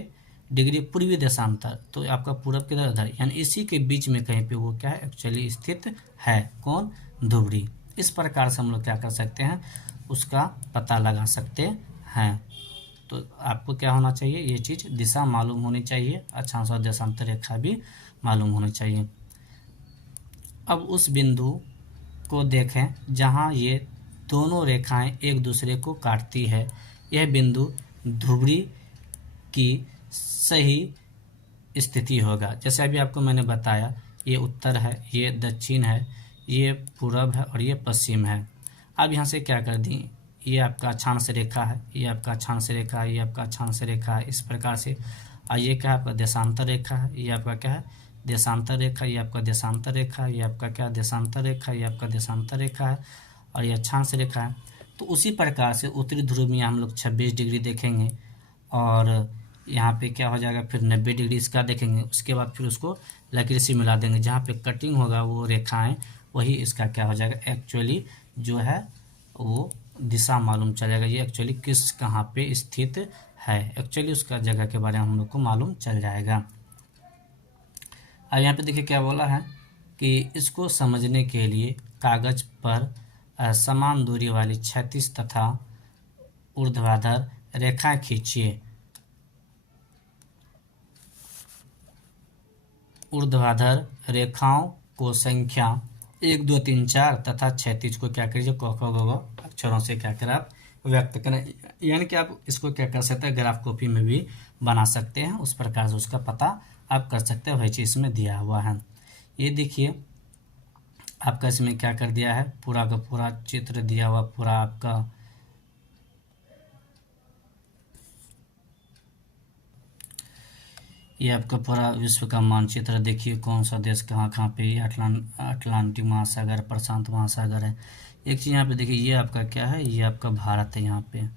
डिग्री पूर्वी देशांतर, तो आपका पूरब किधर उधर, यानी इसी के बीच में कहीं पे वो क्या है एक्चुअली स्थित है, कौन, धुबरी। इस प्रकार से हम लोग क्या कर सकते हैं, उसका पता लगा सकते हैं। तो आपको क्या होना चाहिए, ये चीज़ दिशा मालूम होनी चाहिए, अक्षांश और देशांतर रेखा भी मालूम होनी चाहिए। अब उस बिंदु को देखें जहां ये दोनों रेखाएं एक दूसरे को काटती है, यह बिंदु धुबरी की सही स्थिति होगा। जैसे अभी आपको मैंने बताया, ये उत्तर है, ये दक्षिण है, ये पूरब है और ये पश्चिम है। अब यहाँ से क्या कर दी, ये आपका अक्षांश रेखा है, ये आपका अक्षांश रेखा है, ये आपका अक्षांश रेखा है, इस प्रकार से। और ये क्या है आपका देशांतर रेखा है, ये आपका क्या है देशांतर रेखा, ये आपका देशांतर रेखा है, ये आपका क्या देशांतर रेखा, ये आपका देशांतर रेखा है, और ये अक्षांश रेखा है। तो उसी प्रकार से उत्तरी ध्रुव में हम लोग 26 डिग्री देखेंगे, और यहाँ पे क्या हो जाएगा फिर 90 डिग्री इसका देखेंगे। उसके बाद फिर उसको लकीर से मिला देंगे, जहाँ पे कटिंग होगा वो रेखाएं, वही इसका क्या हो जाएगा एक्चुअली जो है वो दिशा मालूम चलेगा, ये एक्चुअली किस कहाँ पे स्थित है, एक्चुअली उसका जगह के बारे में हम लोग को मालूम चल जाएगा। अब यहाँ पे देखिए क्या बोला है कि इसको समझने के लिए कागज पर समान दूरी वाली क्षैतिज तथा ऊर्ध्वाधर रेखा खींचिए। ऊर्ध्वाधर रेखाओं को संख्या 1 2 3 4 तथा क्षैतिज को क्या करिए क ख ग घ अक्षरों से क्या करें आप व्यक्त करें, यानी कि आप इसको क्या कर सकते हैं ग्राफ कॉपी में भी बना सकते हैं, उस प्रकार से उसका पता आप कर सकते हैं, वही चीज़ इसमें दिया हुआ है। ये देखिए आपका इसमें क्या कर दिया है, पूरा का पूरा चित्र दिया हुआ, पूरा आपका ये आपका पूरा विश्व का मानचित्र देखिए, कौन सा देश कहाँ कहाँ पे, ये अटलांटिक महासागर, प्रशांत महासागर है। एक चीज़ यहाँ पे देखिए, ये आपका क्या है, ये आपका भारत है, यहाँ पे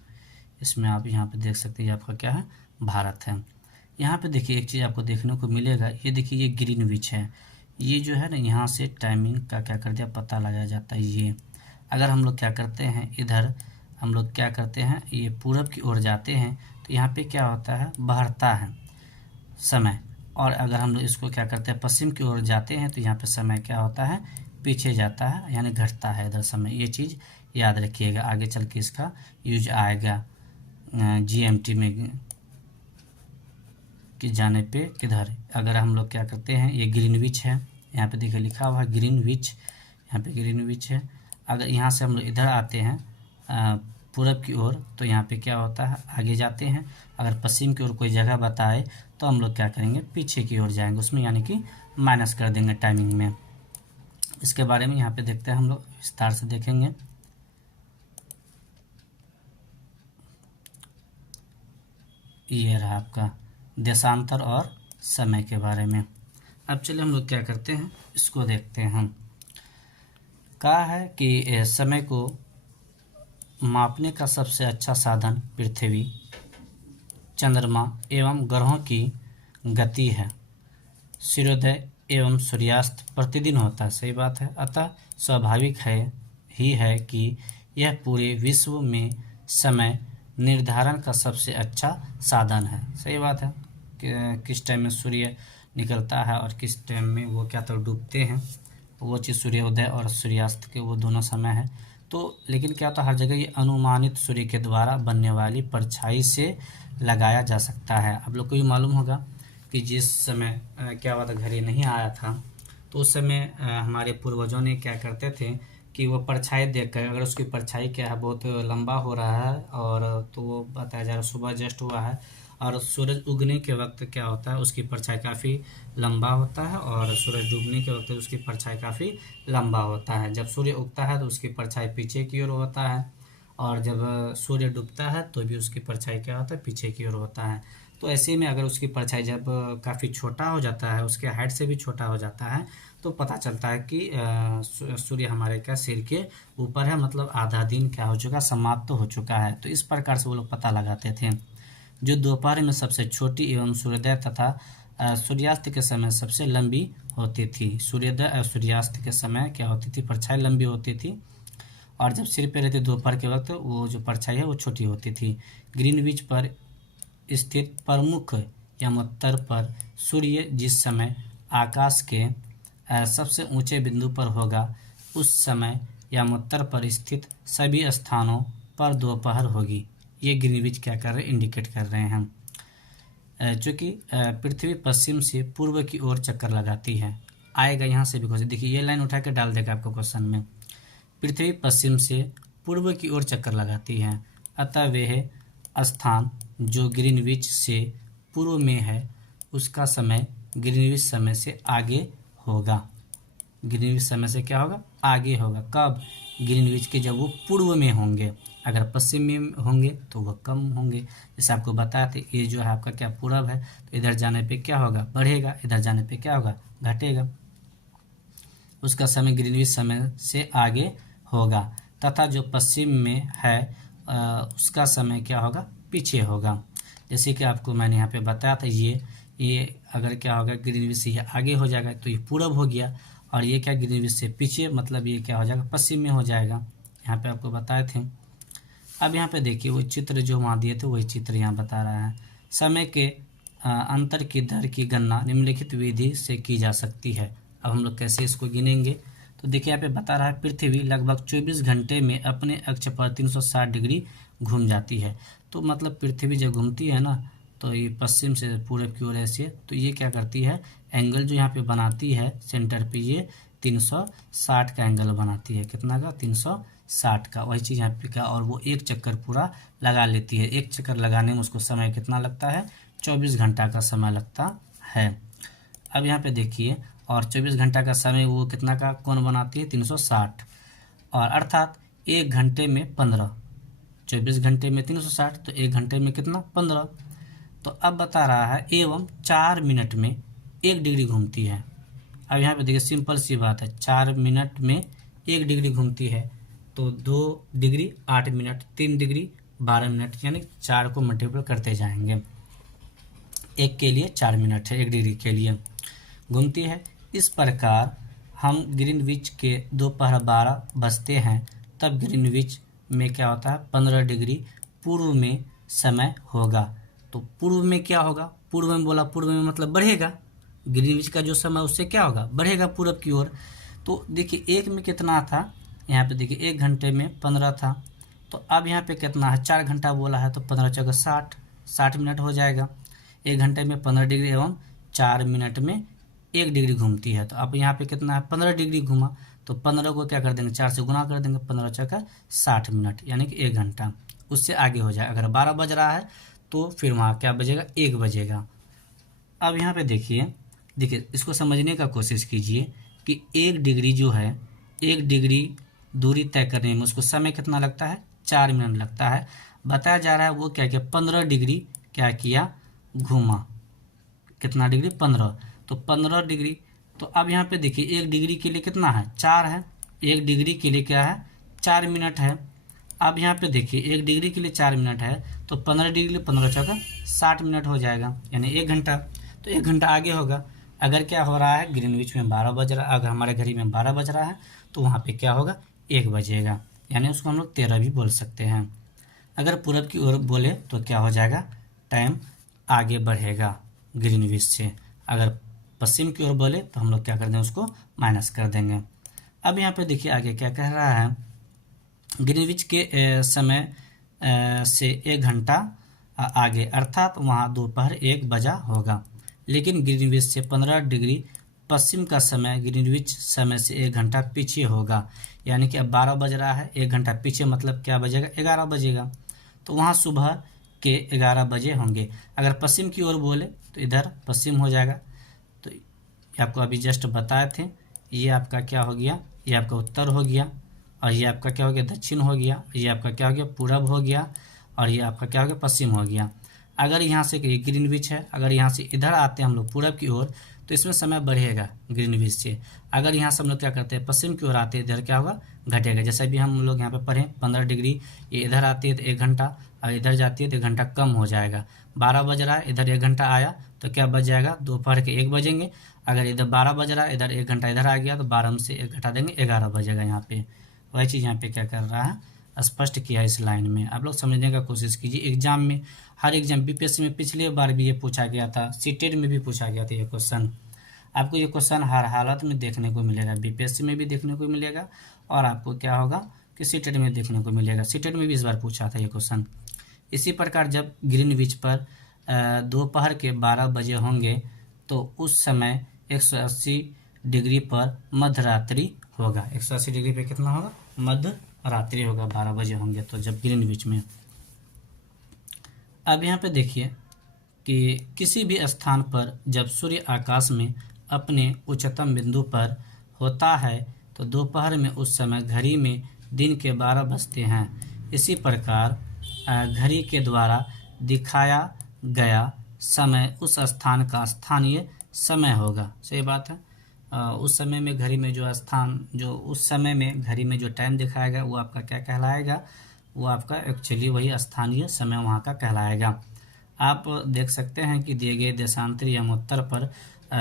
इसमें आप यहाँ पे देख सकते हैं, ये आपका क्या है भारत है। यहाँ पे देखिए एक चीज़ आपको देखने को मिलेगा, ये देखिए ये ग्रीनविच है, ये जो है ना यहाँ से टाइमिंग का क्या कर दिया पता लगाया जाता है। ये अगर हम लोग क्या करते हैं, इधर हम लोग क्या करते हैं, ये पूरब की ओर जाते हैं तो यहाँ पे क्या होता है बढ़ता है समय, और अगर हम लोग इसको क्या करते हैं पश्चिम की ओर जाते हैं तो यहाँ पे समय क्या होता है पीछे जाता है, यानी घटता है इधर समय। ये चीज़ याद रखिएगा, आगे चल के इसका यूज आएगा जीएमटी में कि जाने पे किधर। अगर हम लोग क्या करते हैं, ये ग्रीनविच है, यहाँ पे देखिए लिखा हुआ है ग्रीनविच, यहाँ पे ग्रीनविच है। अगर यहाँ से हम लोग इधर आते हैं पूरब की ओर तो यहाँ पे क्या होता है आगे जाते हैं, अगर पश्चिम की ओर कोई जगह बताए तो हम लोग क्या करेंगे पीछे की ओर जाएंगे उसमें, यानी कि माइनस कर देंगे टाइमिंग में। इसके बारे में यहाँ पे देखते हैं हम लोग विस्तार से देखेंगे। ये रहा आपका देशांतर और समय के बारे में। अब चलिए हम लोग क्या करते हैं इसको देखते हैं। हम कहा है कि समय को मापने का सबसे अच्छा साधन पृथ्वी, चंद्रमा एवं ग्रहों की गति है। सूर्योदय एवं सूर्यास्त प्रतिदिन होता है, सही बात है, अतः स्वाभाविक है कि यह पूरे विश्व में समय निर्धारण का सबसे अच्छा साधन है। सही बात है कि किस टाइम में सूर्य निकलता है और किस टाइम में वो क्या तो डूबते हैं, वो चीज़ सूर्योदय और सूर्यास्त के वो दोनों समय है। तो लेकिन क्या होता है, हर जगह ये अनुमानित सूर्य के द्वारा बनने वाली परछाई से लगाया जा सकता है। आप लोग को भी मालूम होगा कि जिस समय क्या हुआ था, घड़ी नहीं आया था, तो उस समय हमारे पूर्वजों ने क्या करते थे कि वो परछाई देखकर, अगर उसकी परछाई क्या है बहुत लंबा हो रहा है और तो वो बताया जा रहा है सुबह जस्ट हुआ है और सूरज उगने के वक्त क्या होता है उसकी परछाई काफ़ी लंबा होता है और सूरज डूबने के वक्त उसकी परछाई काफ़ी लंबा होता है। जब सूर्य उगता है तो उसकी परछाई पीछे की ओर होता है और जब सूर्य डूबता है तो भी उसकी परछाई क्या होता है, पीछे की ओर होता है। तो ऐसे में अगर उसकी परछाई जब काफ़ी छोटा हो जाता है, उसके हाइट से भी छोटा हो जाता है, तो पता चलता है कि सूर्य हमारे क्या सिर के ऊपर है, मतलब आधा दिन क्या हो चुका, समाप्त हो चुका है। तो इस प्रकार से वो लोग पता लगाते थे। जो दोपहर में सबसे छोटी एवं सूर्योदय तथा सूर्यास्त के समय सबसे लंबी होती थी। सूर्योदय और सूर्यास्त के समय क्या होती थी, परछाई लंबी होती थी और जब सिर पे रहती दोपहर के वक्त वो जो परछाई है वो छोटी होती थी। ग्रीनविच पर स्थित प्रमुख यमोत्तर पर सूर्य जिस समय आकाश के सबसे ऊंचे बिंदु पर होगा, उस समय यमोत्तर पर स्थित सभी स्थानों पर दोपहर होगी। ये ग्रीनविच क्या कर रहे हैं, इंडिकेट कर रहे हैं। चूँकि पृथ्वी पश्चिम से पूर्व की ओर चक्कर लगाती है, आएगा यहाँ से भी क्वेश्चन। देखिए ये लाइन उठा के डाल देगा आपको क्वेश्चन में। पृथ्वी पश्चिम से पूर्व की ओर चक्कर लगाती है, अतः वह स्थान जो ग्रीनविच से पूर्व में है उसका समय ग्रीनविच समय से आगे होगा। ग्रीनविच समय से क्या होगा, आगे होगा। कब, ग्रीनविच के जब वो पूर्व में होंगे। अगर पश्चिम में होंगे तो वह कम होंगे। जैसे आपको बताया था ये जो है आपका क्या पूरब है, तो इधर जाने पे क्या होगा, बढ़ेगा, इधर जाने पे क्या होगा, घटेगा। उसका समय ग्रीनविच समय से आगे होगा। तथा जो पश्चिम में है उसका समय क्या होगा, पीछे होगा। जैसे कि आपको मैंने यहाँ पे बताया था, ये अगर क्या होगा, ग्रीनविच से ये आगे हो जाएगा तो ये पूरब हो गया और ये क्या, ग्रीनविच से पीछे, मतलब ये क्या हो जाएगा, पश्चिम में हो जाएगा। यहाँ पे आपको बताए थे। अब यहाँ पे देखिए वो चित्र जो वहाँ दिए थे वही चित्र यहाँ बता रहा है। समय के अंतर की दर की गणना निम्नलिखित विधि से की जा सकती है। अब हम लोग कैसे इसको गिनेंगे, तो देखिए यहाँ पे बता रहा है पृथ्वी लगभग 24 घंटे में अपने अक्ष पर 360 डिग्री घूम जाती है। तो मतलब पृथ्वी जब घूमती है ना, तो ये पश्चिम से पूरब की ओर ऐसे, तो ये क्या करती है, एंगल जो यहाँ पे बनाती है सेंटर पे, ये 360 का एंगल बनाती है। कितना का, 360 का। वही चीज़ यहाँ पे का, और वो एक चक्कर पूरा लगा लेती है। एक चक्कर लगाने में उसको समय कितना लगता है, 24 घंटा का समय लगता है। अब यहाँ पे देखिए, और 24 घंटा का समय वो कितना का कोण बनाती है, 360, और अर्थात 1 घंटे में 15। 24 घंटे में 360 तो 1 घंटे में कितना, 15। तो अब बता रहा है एवं 4 मिनट में 1 डिग्री घूमती है। अब यहाँ पे देखिए सिंपल सी बात है, 4 मिनट में 1 डिग्री घूमती है, तो 2 डिग्री 8 मिनट, 3 डिग्री 12 मिनट, यानी 4 को मल्टीपल करते जाएंगे। 1 के लिए 4 मिनट है, 1 डिग्री के लिए घूमती है। इस प्रकार हम ग्रीनविच के दोपहर 12 बजते हैं, तब ग्रीनविच में क्या होता है, 15 डिग्री पूर्व में समय होगा। तो पूर्व में क्या होगा, पूर्व में बोला, पूर्व में मतलब बढ़ेगा। ग्रीनविच का जो समय उससे क्या होगा, बढ़ेगा पूरब की ओर। तो देखिए 1 में कितना था, यहाँ पे देखिए 1 घंटे में 15 था, तो अब यहाँ पे कितना है, 4 घंटा बोला है, तो 15 जगह 60 मिनट हो जाएगा। 1 घंटे में 15 डिग्री एवं 4 मिनट में 1 डिग्री घूमती है। तो अब यहाँ पे कितना है, 15 डिग्री घूमा, तो 15 को क्या कर देंगे, 4 से गुना कर देंगे, 15 चौका 60 मिनट, यानी कि 1 घंटा। उससे आगे हो जाए, अगर 12 बज रहा है तो फिर वहाँ क्या बजेगा, 1 बजेगा। अब यहाँ पे देखिए इसको समझने का कोशिश कीजिए कि 1 डिग्री जो है, 1 डिग्री दूरी तय करने में उसको समय कितना लगता है, 4 मिनट लगता है। बताया जा रहा है वो क्या किया, 15 डिग्री क्या किया, घूमा। कितना डिग्री, 15। तो 15 डिग्री, तो अब यहाँ पे देखिए 1 डिग्री के लिए कितना है, 4 है। 1 डिग्री के लिए क्या है, 4 मिनट है। अब यहाँ पे देखिए 1 डिग्री के लिए 4 मिनट है, तो 15 डिग्री 15 चौका 60 मिनट हो जाएगा, यानी 1 घंटा। तो 1 घंटा आगे होगा। अगर क्या हो रहा है, ग्रीनविच में 12 बज रहा है, अगर हमारे घड़ी में 12 बज रहा है तो वहाँ पे क्या होगा, 1 बजेगा, यानी उसको हम लोग 13 भी बोल सकते हैं। अगर पूरब की ओर बोले तो क्या हो जाएगा, टाइम आगे बढ़ेगा ग्रीनविच से। अगर पश्चिम की ओर बोले तो हम लोग क्या कर देंगे, उसको माइनस कर देंगे। अब यहाँ पे देखिए आगे क्या कह रहा है, ग्रीनविच के समय से 1 घंटा आगे, अर्थात वहाँ दोपहर 1 बजा होगा। लेकिन ग्रीनविच से 15 डिग्री पश्चिम का समय ग्रीनविच समय से 1 घंटा पीछे होगा। यानी कि अब 12 बज रहा है, 1 घंटा पीछे मतलब क्या बजेगा, 11 बजेगा। तो वहाँ सुबह के 11 बजे होंगे। अगर पश्चिम की ओर बोले तो इधर पश्चिम हो जाएगा। तो ये आपको अभी जस्ट बताए थे, ये आपका क्या हो गया, ये आपका उत्तर हो गया, और ये आपका क्या हो गया, दक्षिण हो गया, ये आपका क्या हो गया, पूरब हो गया, और ये आपका क्या हो गया, पश्चिम हो गया। अगर यहाँ से ग्रीनविच है, अगर यहाँ से इधर आते हैं हम लोग पूरब की ओर तो इसमें समय बढ़ेगा ग्रीनविच से। अगर यहाँ से हम लोग क्या करते हैं, पश्चिम की ओर आते हैं, इधर क्या होगा, घटेगा। जैसे भी हम लोग यहाँ पे पढ़ें 15 डिग्री, ये इधर आती है तो 1 घंटा, और इधर जाती है तो 1 घंटा कम हो जाएगा। 12 बज रहा है, इधर 1 घंटा आया तो क्या बज जाएगा, दोपहर के 1 बजेंगे। अगर इधर 12 बज रहा है, इधर 1 घंटा इधर आ गया तो 12 में से 1 घटा देंगे, 11 बजेगा। यहाँ पे वही चीज़ यहाँ पे क्या कर रहा है, स्पष्ट किया इस लाइन में। आप लोग समझने का कोशिश कीजिए। एग्जाम में, हर एग्जाम बीपीएससी में पिछले बार भी ये पूछा गया था, सीटेट में भी पूछा गया था ये क्वेश्चन। आपको ये क्वेश्चन हर हालत में देखने को मिलेगा, बीपीएससी में भी देखने को मिलेगा, और आपको क्या होगा कि सीटेट में देखने को मिलेगा। सीटेट में भी इस बार पूछा था ये क्वेश्चन। इसी प्रकार जब ग्रीनविच पर दोपहर के 12 बजे होंगे तो उस समय 180 डिग्री पर मध्यरात्रि होगा। 180 डिग्री पे कितना होगा, मध्य रात्रि होगा। 12 बजे होंगे तो जब ग्रीनविच में। अब यहाँ पे देखिए कि किसी भी स्थान पर जब सूर्य आकाश में अपने उच्चतम बिंदु पर होता है तो दोपहर में उस समय घड़ी में दिन के 12 बजते हैं। इसी प्रकार घड़ी के द्वारा दिखाया गया समय उस स्थान का स्थानीय समय होगा। सही बात है। उस समय में घड़ी में जो स्थान, जो उस समय में घड़ी में जो टाइम दिखाएगा वो आपका क्या कहलाएगा, वो आपका एक्चुअली वही स्थानीय समय वहाँ का कहलाएगा। आप देख सकते हैं कि दिए गए देशांतरी एवं उत्तर पर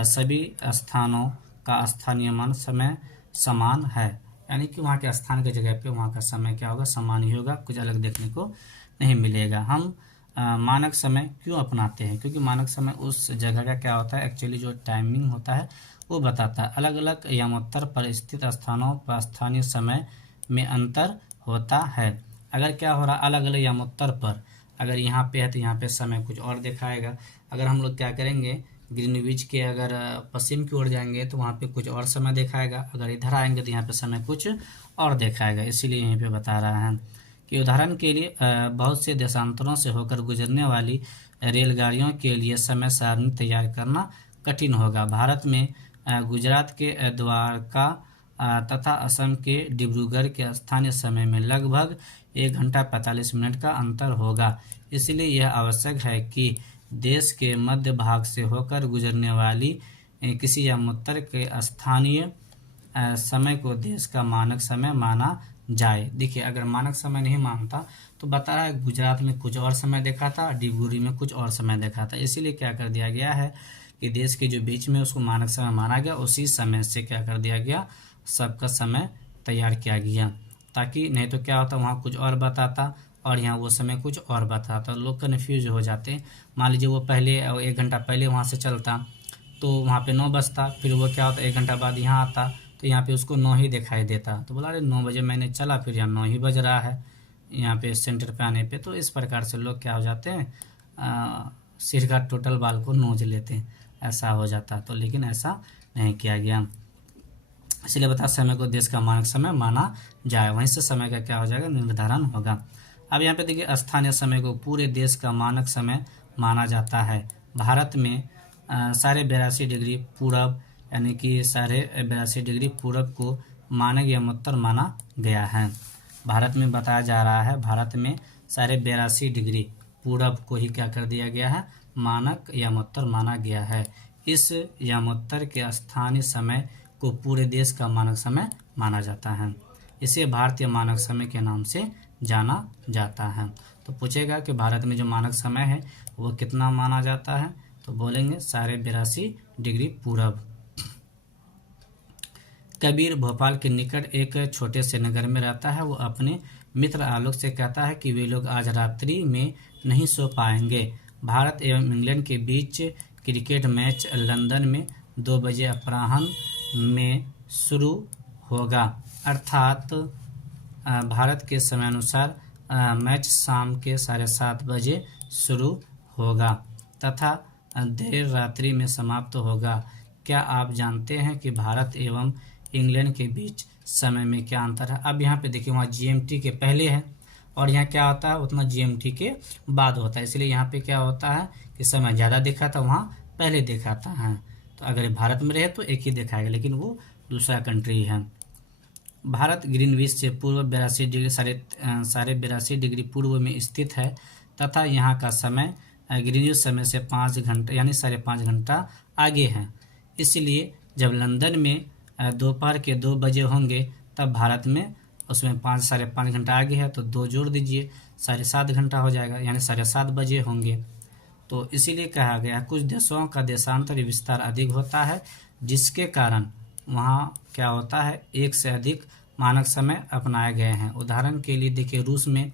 सभी स्थानों का स्थानीय मान समय समान है। यानी कि वहाँ के स्थान की जगह पे वहाँ का समय क्या होगा, समान ही होगा, कुछ अलग देखने को नहीं मिलेगा। हम मानक समय क्यों अपनाते हैं, क्योंकि मानक समय उस जगह का क्या होता है, एक्चुअली जो टाइमिंग होता है वो बताता है। अलग अलग यमोत्तर पर स्थित स्थानों पर स्थानीय समय में अंतर होता है। अगर क्या हो रहा, अलग अलग यमोत्तर पर, अगर यहाँ पे है तो यहाँ पे समय कुछ और दिखाएगा। अगर हम लोग क्या करेंगे, ग्रीनविच के अगर पश्चिम की ओर जाएंगे तो वहाँ पे कुछ और समय दिखाएगा, अगर इधर आएंगे तो यहाँ पे समय कुछ और दिखाएगा। इसीलिए यहीं पे बता रहा है कि उदाहरण के लिए बहुत से देशांतरों से होकर गुजरने वाली रेलगाड़ियों के लिए समय सारणी तैयार करना कठिन होगा। भारत में गुजरात के द्वारका तथा असम के डिब्रूगढ़ के स्थानीय समय में लगभग 1 घंटा 45 मिनट का अंतर होगा। इसलिए यह आवश्यक है कि देश के मध्य भाग से होकर गुजरने वाली किसी यमोत्तर के स्थानीय समय को देश का मानक समय माना जाए। देखिए अगर मानक समय नहीं मानता तो बता रहा है गुजरात में कुछ और समय देखा था, डिब्रूगढ़ में कुछ और समय देखा था। इसीलिए क्या कर दिया गया है कि देश के जो बीच में उसको मानक समय माना गया, उसी समय से क्या कर दिया गया, सबका समय तैयार किया गया। ताकि नहीं तो क्या होता, वहाँ कुछ और बताता और यहाँ वो समय कुछ और बताता, लोग कन्फ्यूज हो जाते हैं। मान लीजिए वो पहले 1 घंटा पहले वहाँ से चलता तो वहाँ पे 9 बजता, फिर वो क्या होता 1 घंटा बाद यहाँ आता तो यहाँ पे उसको 9 ही दिखाई देता। तो बोला अरे 9 बजे मैंने चला, फिर यहाँ 9 ही बज रहा है यहाँ पे सेंटर पे आने पे। तो इस प्रकार से लोग क्या हो जाते हैं, सिर का टोटल बाल को नोच लेते हैं, ऐसा हो जाता। तो लेकिन ऐसा नहीं किया गया। इसलिए बता समय को देश का मानक समय माना जाए, वहीं से समय का क्या हो जाएगा, निर्धारण होगा। अब यहाँ पे देखिए स्थानीय समय को पूरे देश का मानक समय माना जाता है। भारत में 82.5 डिग्री पूरब यानी कि 82.5 डिग्री पूरब को मानक यमोत्तर माना गया है। भारत में बताया जा रहा है, भारत में 82.5 डिग्री पूरब को ही क्या कर दिया गया है, मानक यमोत्तर माना गया है। इस यमोत्तर के स्थानीय समय को पूरे देश का मानक समय माना जाता है। इसे भारतीय मानक समय के नाम से जाना जाता है। तो पूछेगा कि भारत में जो मानक समय है वो कितना माना जाता है, तो बोलेंगे 82.5 डिग्री पूरब। कबीर भोपाल के निकट एक छोटे से नगर में रहता है। वो अपने मित्र आलोक से कहता है कि वे लोग आज रात्रि में नहीं सो पाएंगे। भारत एवं इंग्लैंड के बीच क्रिकेट मैच लंदन में 2 बजे अपराह्न में शुरू होगा, अर्थात भारत के समय अनुसार मैच शाम के 7:30 बजे शुरू होगा तथा देर रात्रि में समाप्त होगा। क्या आप जानते हैं कि भारत एवं इंग्लैंड के बीच समय में क्या अंतर है? अब यहाँ पे देखिए, वहाँ जीएमटी के पहले है और यहाँ क्या होता है, उतना जीएमटी के बाद होता है, इसलिए यहाँ पे क्या होता है कि समय ज़्यादा दिखाता है, वहाँ पहले दिखाता है। तो अगर भारत में रहे तो एक ही दिखाएगा, लेकिन वो दूसरा कंट्री है। भारत ग्रीनविच से पूर्व 82 डिग्री 82.5 डिग्री पूर्व में स्थित है तथा यहाँ का समय ग्रीनविच समय से 5 घंटा यानी 5.5 घंटा आगे है। इसलिए जब लंदन में दोपहर के 2 बजे होंगे तब भारत में उसमें 5-5.5 घंटा आगे है, तो 2 जोड़ दीजिए, 7.5 घंटा हो जाएगा, यानी 7.5 बजे होंगे। तो इसीलिए कहा गया कुछ देशों का देशांतर विस्तार अधिक होता है, जिसके कारण वहाँ क्या होता है, एक से अधिक मानक समय अपनाए गए हैं। उदाहरण के लिए देखिए, रूस में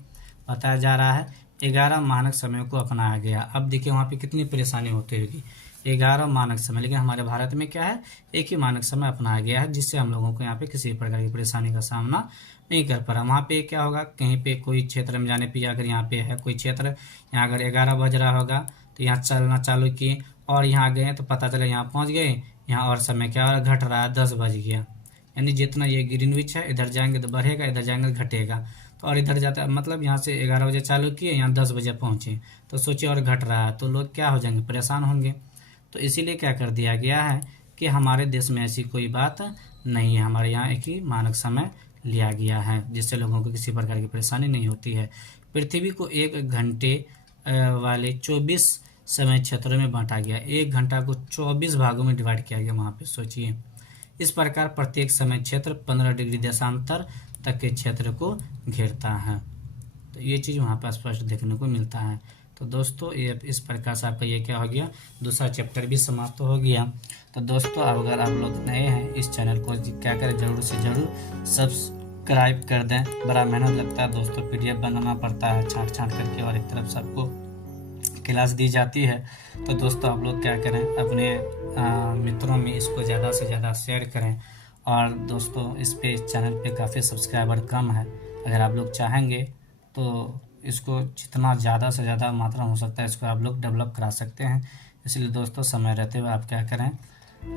बताया जा रहा है 11 मानक समय को अपनाया गया। अब देखिए वहाँ पे कितनी परेशानी होती होगी, 11 मानक समय, लेकिन हमारे भारत में क्या है, एक ही मानक समय अपनाया गया है, जिससे हम लोगों को यहाँ पे किसी प्रकार की परेशानी का सामना नहीं कर पा रहा। वहाँ पे क्या होगा, कहीं पे कोई क्षेत्र में जाने पे, अगर यहाँ पे है कोई क्षेत्र, यहाँ अगर 11 बज रहा होगा तो यहाँ चलना चालू किए और यहाँ गए तो पता चला यहाँ पहुँच गए, यहाँ और समय क्या हो रहा, घट रहा है, 10 बज गया। यानी जितना ये ग्रीनविच है, इधर जाएंगे तो बढ़ेगा, इधर जाएंगे तो घटेगा। तो और इधर जाता है, मतलब यहाँ से 11 बजे चालू किए, यहाँ 10 बजे पहुँचे, तो सोचिए और घट रहा है, तो लोग क्या हो जाएंगे, परेशान होंगे। तो इसीलिए क्या कर दिया गया है कि हमारे देश में ऐसी कोई बात नहीं है, हमारे यहाँ एक ही मानक समय लिया गया है, जिससे लोगों को किसी प्रकार की परेशानी नहीं होती है। पृथ्वी को 1 घंटे वाले 24 समय क्षेत्रों में बांटा गया, 1 घंटा को 24 भागों में डिवाइड किया गया वहाँ पे, सोचिए। इस प्रकार प्रत्येक समय क्षेत्र 15 डिग्री देशांतर तक के क्षेत्र को घेरता है। तो ये चीज़ वहाँ पर स्पष्ट देखने को मिलता है। तो दोस्तों, ये इस प्रकार से आपका ये क्या हो गया, दूसरा चैप्टर भी समाप्त हो गया। तो दोस्तों, अगर आप लोग नए हैं, इस चैनल को क्या करें, ज़रूर से ज़रूर सब्सक्राइब कर दें। बड़ा मेहनत लगता है दोस्तों, PDF बनाना पड़ता है छाँट करके, और एक तरफ सबको क्लास दी जाती है। तो दोस्तों, आप लोग क्या करें, अपने मित्रों में इसको ज़्यादा से ज़्यादा शेयर करें। और दोस्तों, इस चैनल पे काफ़ी सब्सक्राइबर कम है, अगर आप लोग चाहेंगे तो इसको जितना ज़्यादा से ज़्यादा मात्रा हो सकता है, इसको आप लोग डेवलप करा सकते हैं। इसलिए दोस्तों, समय रहते हुए आप क्या करें,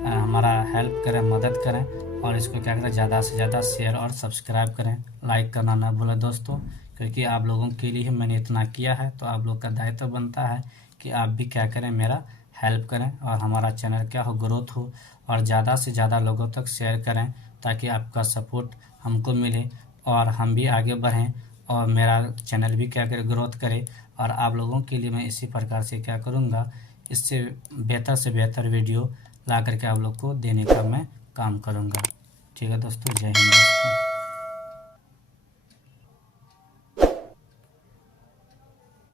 हमारा हेल्प करें, मदद करें, और इसको क्या करें, ज़्यादा से ज़्यादा शेयर और सब्सक्राइब करें, लाइक करना ना भूलें दोस्तों, क्योंकि आप लोगों के लिए ही मैंने इतना किया है। तो आप लोग का दायित्व बनता है कि आप भी क्या करें, मेरा हेल्प करें, और हमारा चैनल क्या हो, ग्रोथ हो, और ज़्यादा से ज़्यादा लोगों तक शेयर करें, ताकि आपका सपोर्ट हमको मिले और हम भी आगे बढ़ें, और मेरा चैनल भी क्या करे, ग्रोथ करे। और आप लोगों के लिए मैं इसी प्रकार से क्या करूँगा, इससे बेहतर से बेहतर वीडियो ला करके आप लोग को देने का मैं काम करूँगा। ठीक है दोस्तों, जय हिंद दोस्तों।